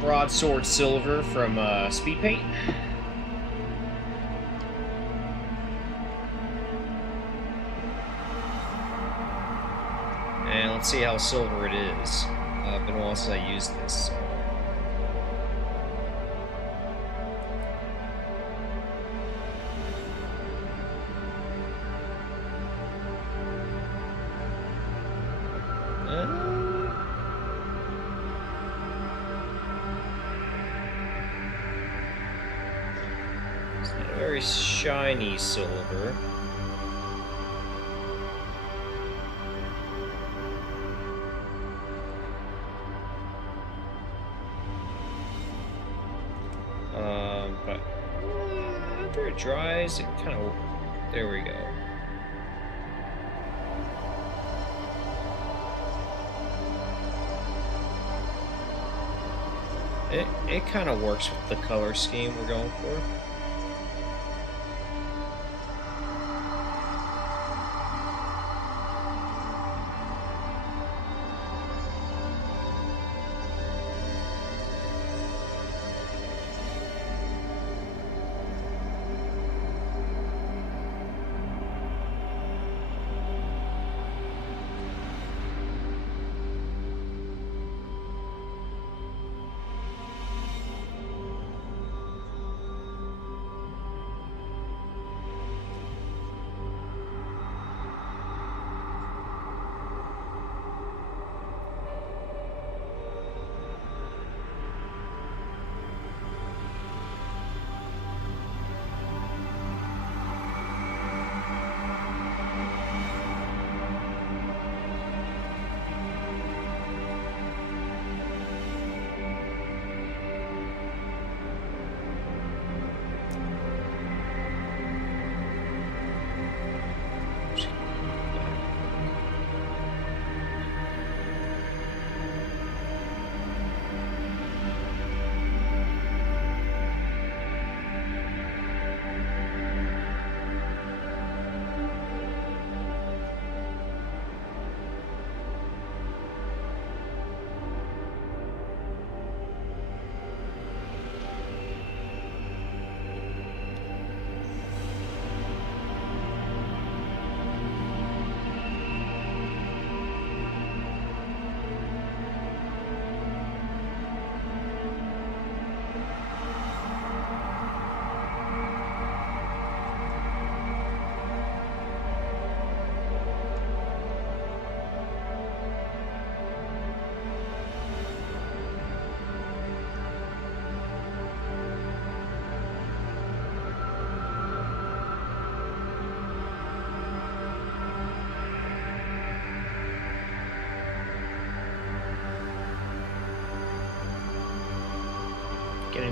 Broadsword silver from Speed Paint. And let's see how silver it is. Been a while since I used this. So. Very shiny silver. But after it dries, it kind of. There we go. It kind of works with the color scheme we're going for.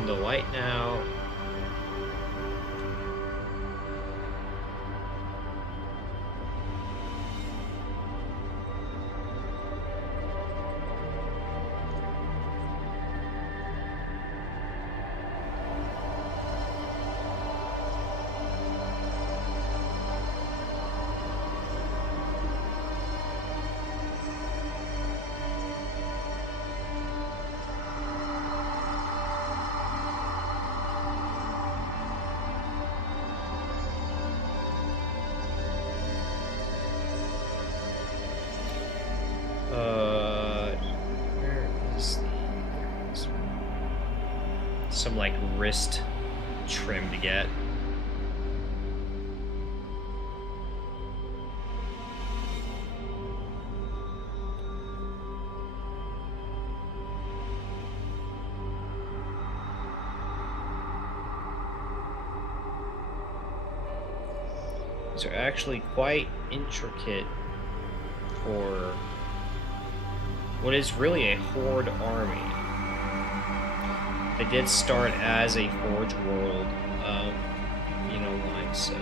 in the light now. Where is some like wrist trim to get? These are actually quite intricate for what is really a horde army. They did start as a Forge World, line, so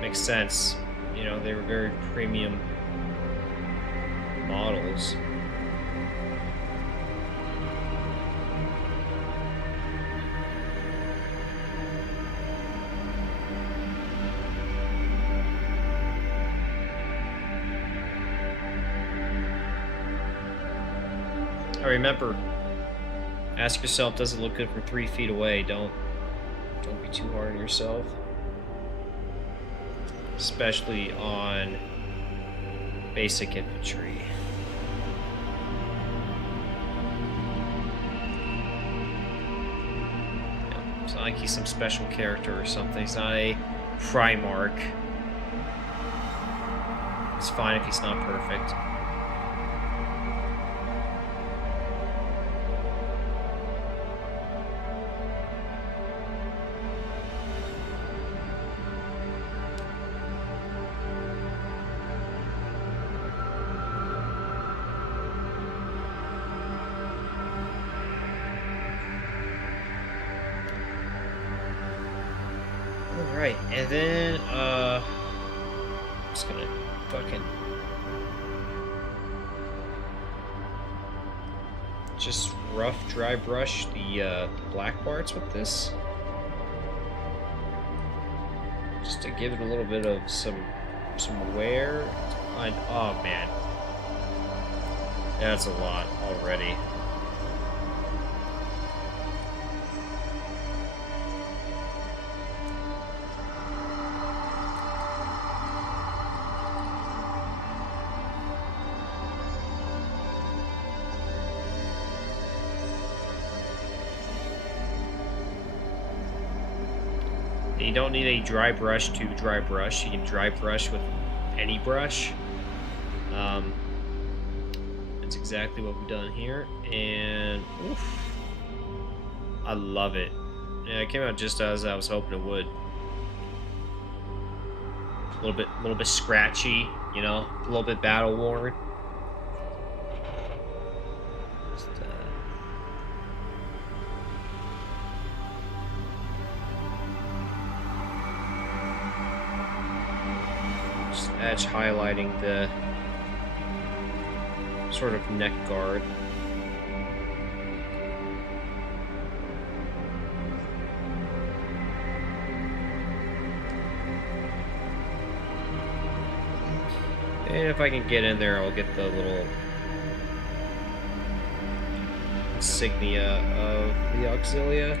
makes sense. You know, they were very premium models. Remember, ask yourself, does it look good from 3 feet away? Don't be too hard on yourself. Especially on basic infantry. Yeah, it's not like he's some special character or something. He's not a Primarch. It's fine if he's not perfect. Alright, and then, I'm just gonna fucking just rough dry brush the black parts with this. Just to give it a little bit of some wear. And, oh man. That's a lot already. You don't need a dry brush to dry brush. You can dry brush with any brush. That's exactly what we've done here, and oof, I love it. Yeah, it came out just as I was hoping it would. A little bit scratchy, you know, a little bit battle worn. Edge highlighting the sort of neck guard. And if I can get in there, I'll get the little insignia of the Auxilia.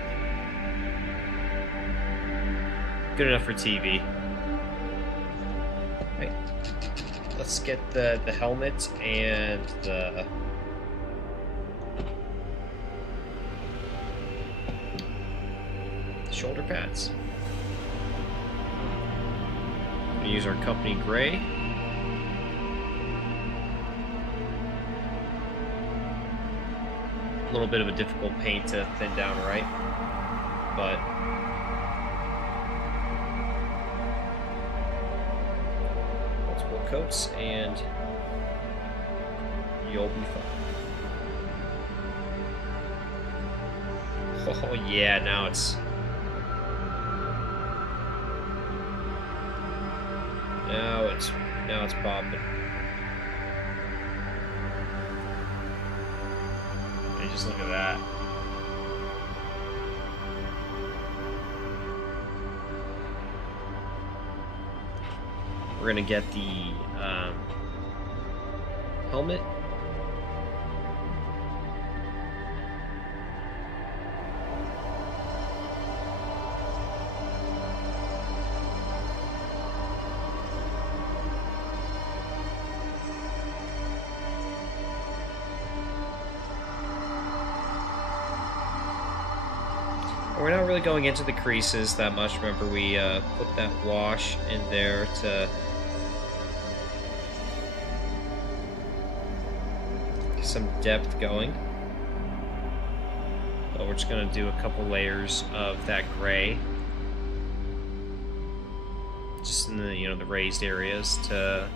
Good enough for TV. Right. Let's get the helmet and the shoulder pads. We use our company gray. A little bit of a difficult paint to thin down, right? But multiple coats and you'll be fine. Oh yeah, now it's now it's now it's popping. Hey, just look at that. We're gonna get the helmet. We're not really going into the creases that much. Remember, we put that wash in there to get some depth going. So we're just going to do a couple layers of that gray. Just in the, the raised areas to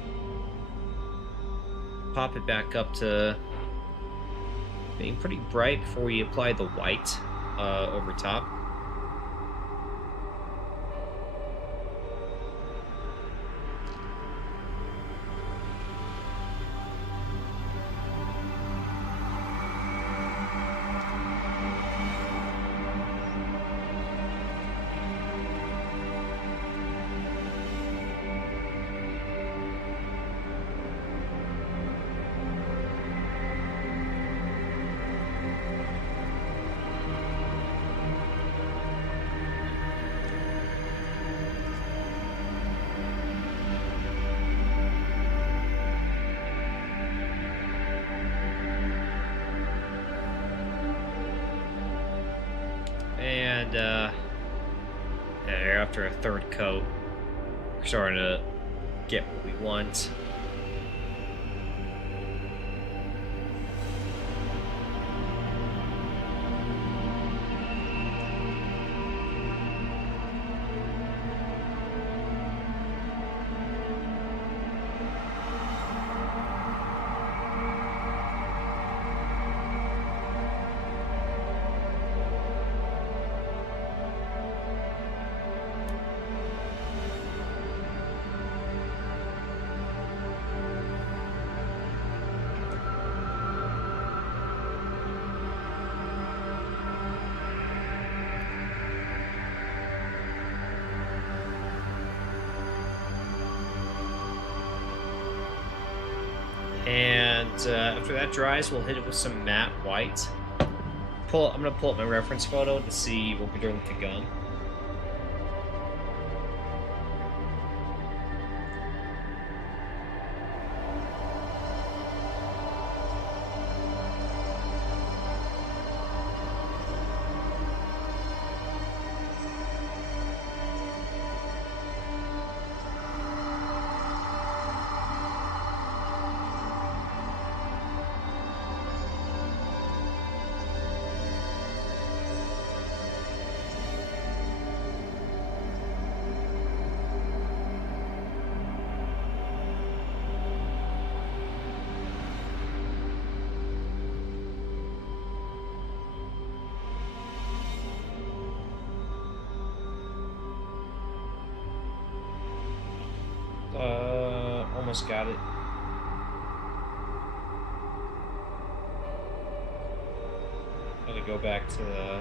pop it back up to being pretty bright before we apply the white over top. And after a third coat, we're starting to get what we want. And after that dries, we'll hit it with some matte white. I'm gonna pull up my reference photo to see what we're doing with the gun. Almost got it. Gotta go back to the...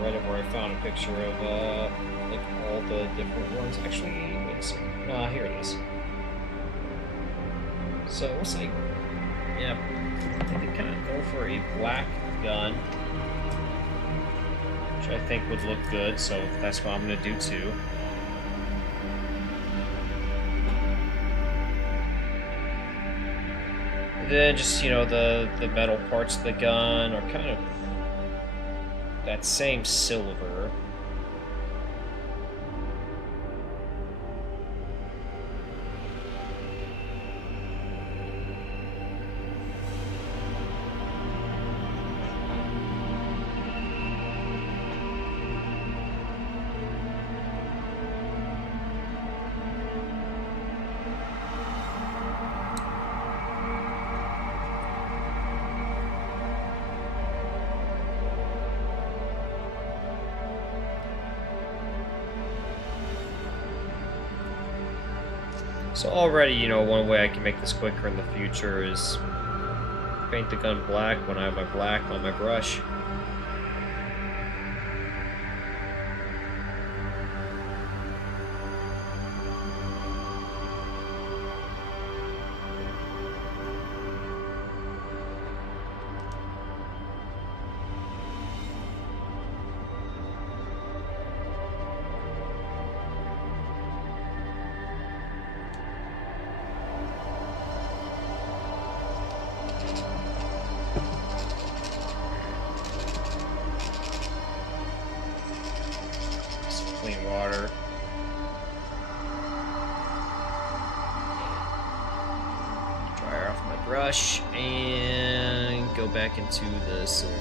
Reddit where I found a picture of like all the different ones. Actually, wait a second. Here it is. So it looks like, yeah, I think they kind of go for a black gun, which I think would look good, so that's what I'm going to do too. And then just, the metal parts of the gun are kind of that same silver. So already, you know, one way I can make this quicker in the future is paint the gun black when I have my black on my brush. Clean water. Dry off my brush and go back into the silver.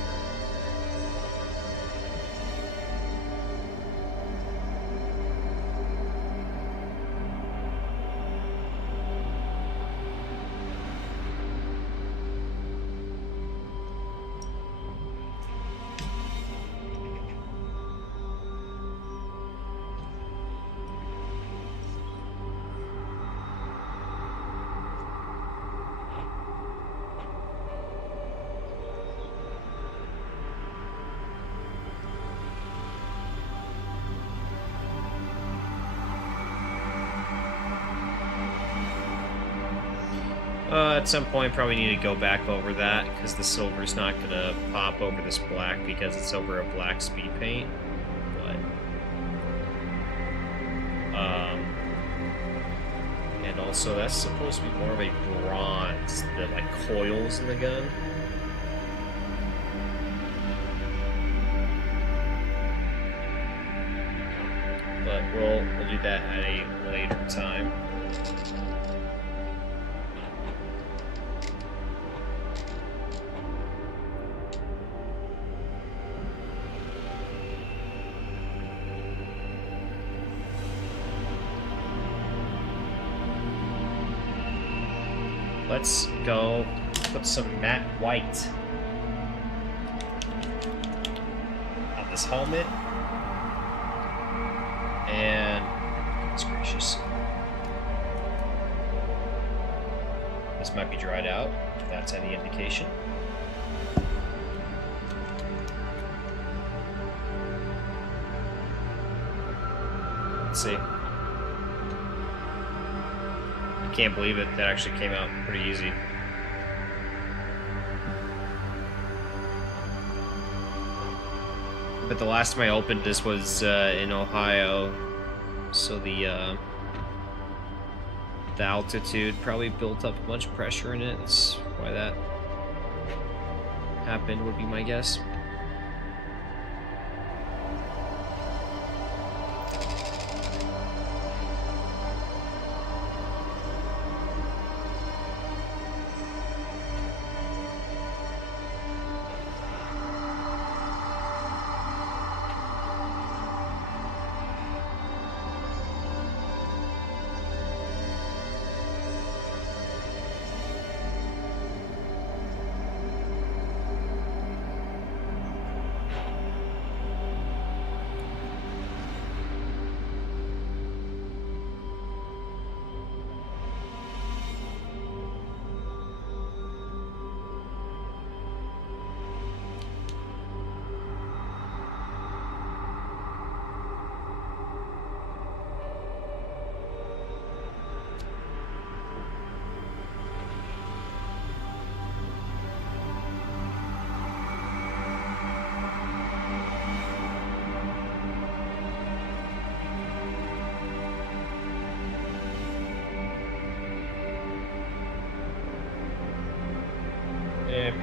At some point, probably need to go back over that because the silver's not going to pop over this black because it's over a black speed paint. But, and also that's supposed to be more of a bronze that like coils in the gun. But we'll do that at a later time. Let's go put some matte white on this helmet. And, goodness gracious. This might be dried out, if that's any indication. Let's see. I can't believe it. That actually came out pretty easy. But the last time I opened this was in Ohio, so the altitude probably built up a bunch of pressure in it. That's why that happened, would be my guess.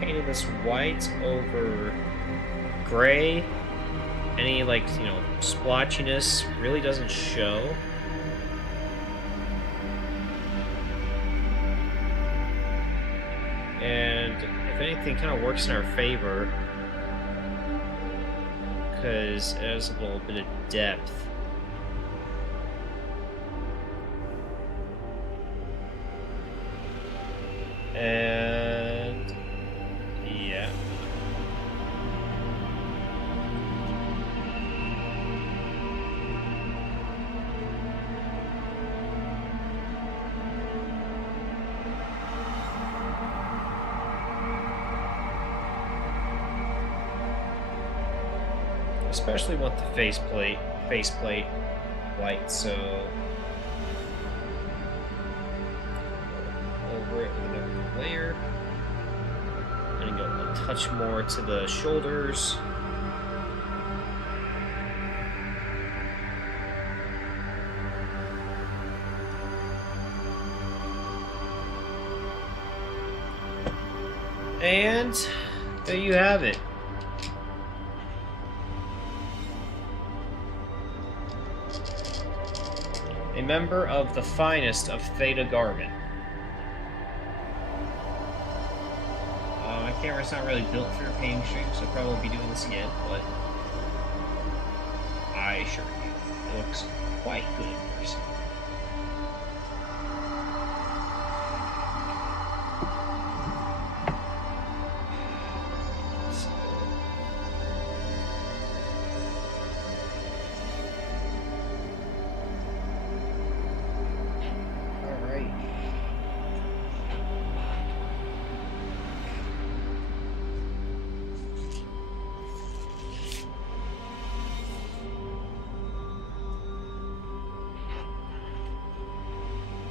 Painting this white over gray. Any, like, you know, splotchiness really doesn't show. And if anything, kind of works in our favor because it has a little bit of depth. And yeah. especially with the faceplate light. So over it with another layer. I'm gonna go a touch more to the shoulders. And there you have it. A member of the finest of Theta Garvin. My camera's not really built for a painting stream, so I probably won't be doing this again, but I assure you, it looks quite good in person.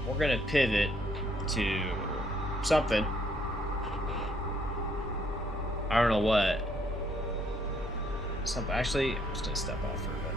We're gonna pivot to something. I don't know what. Something. Actually, I'm just gonna step off for a bit.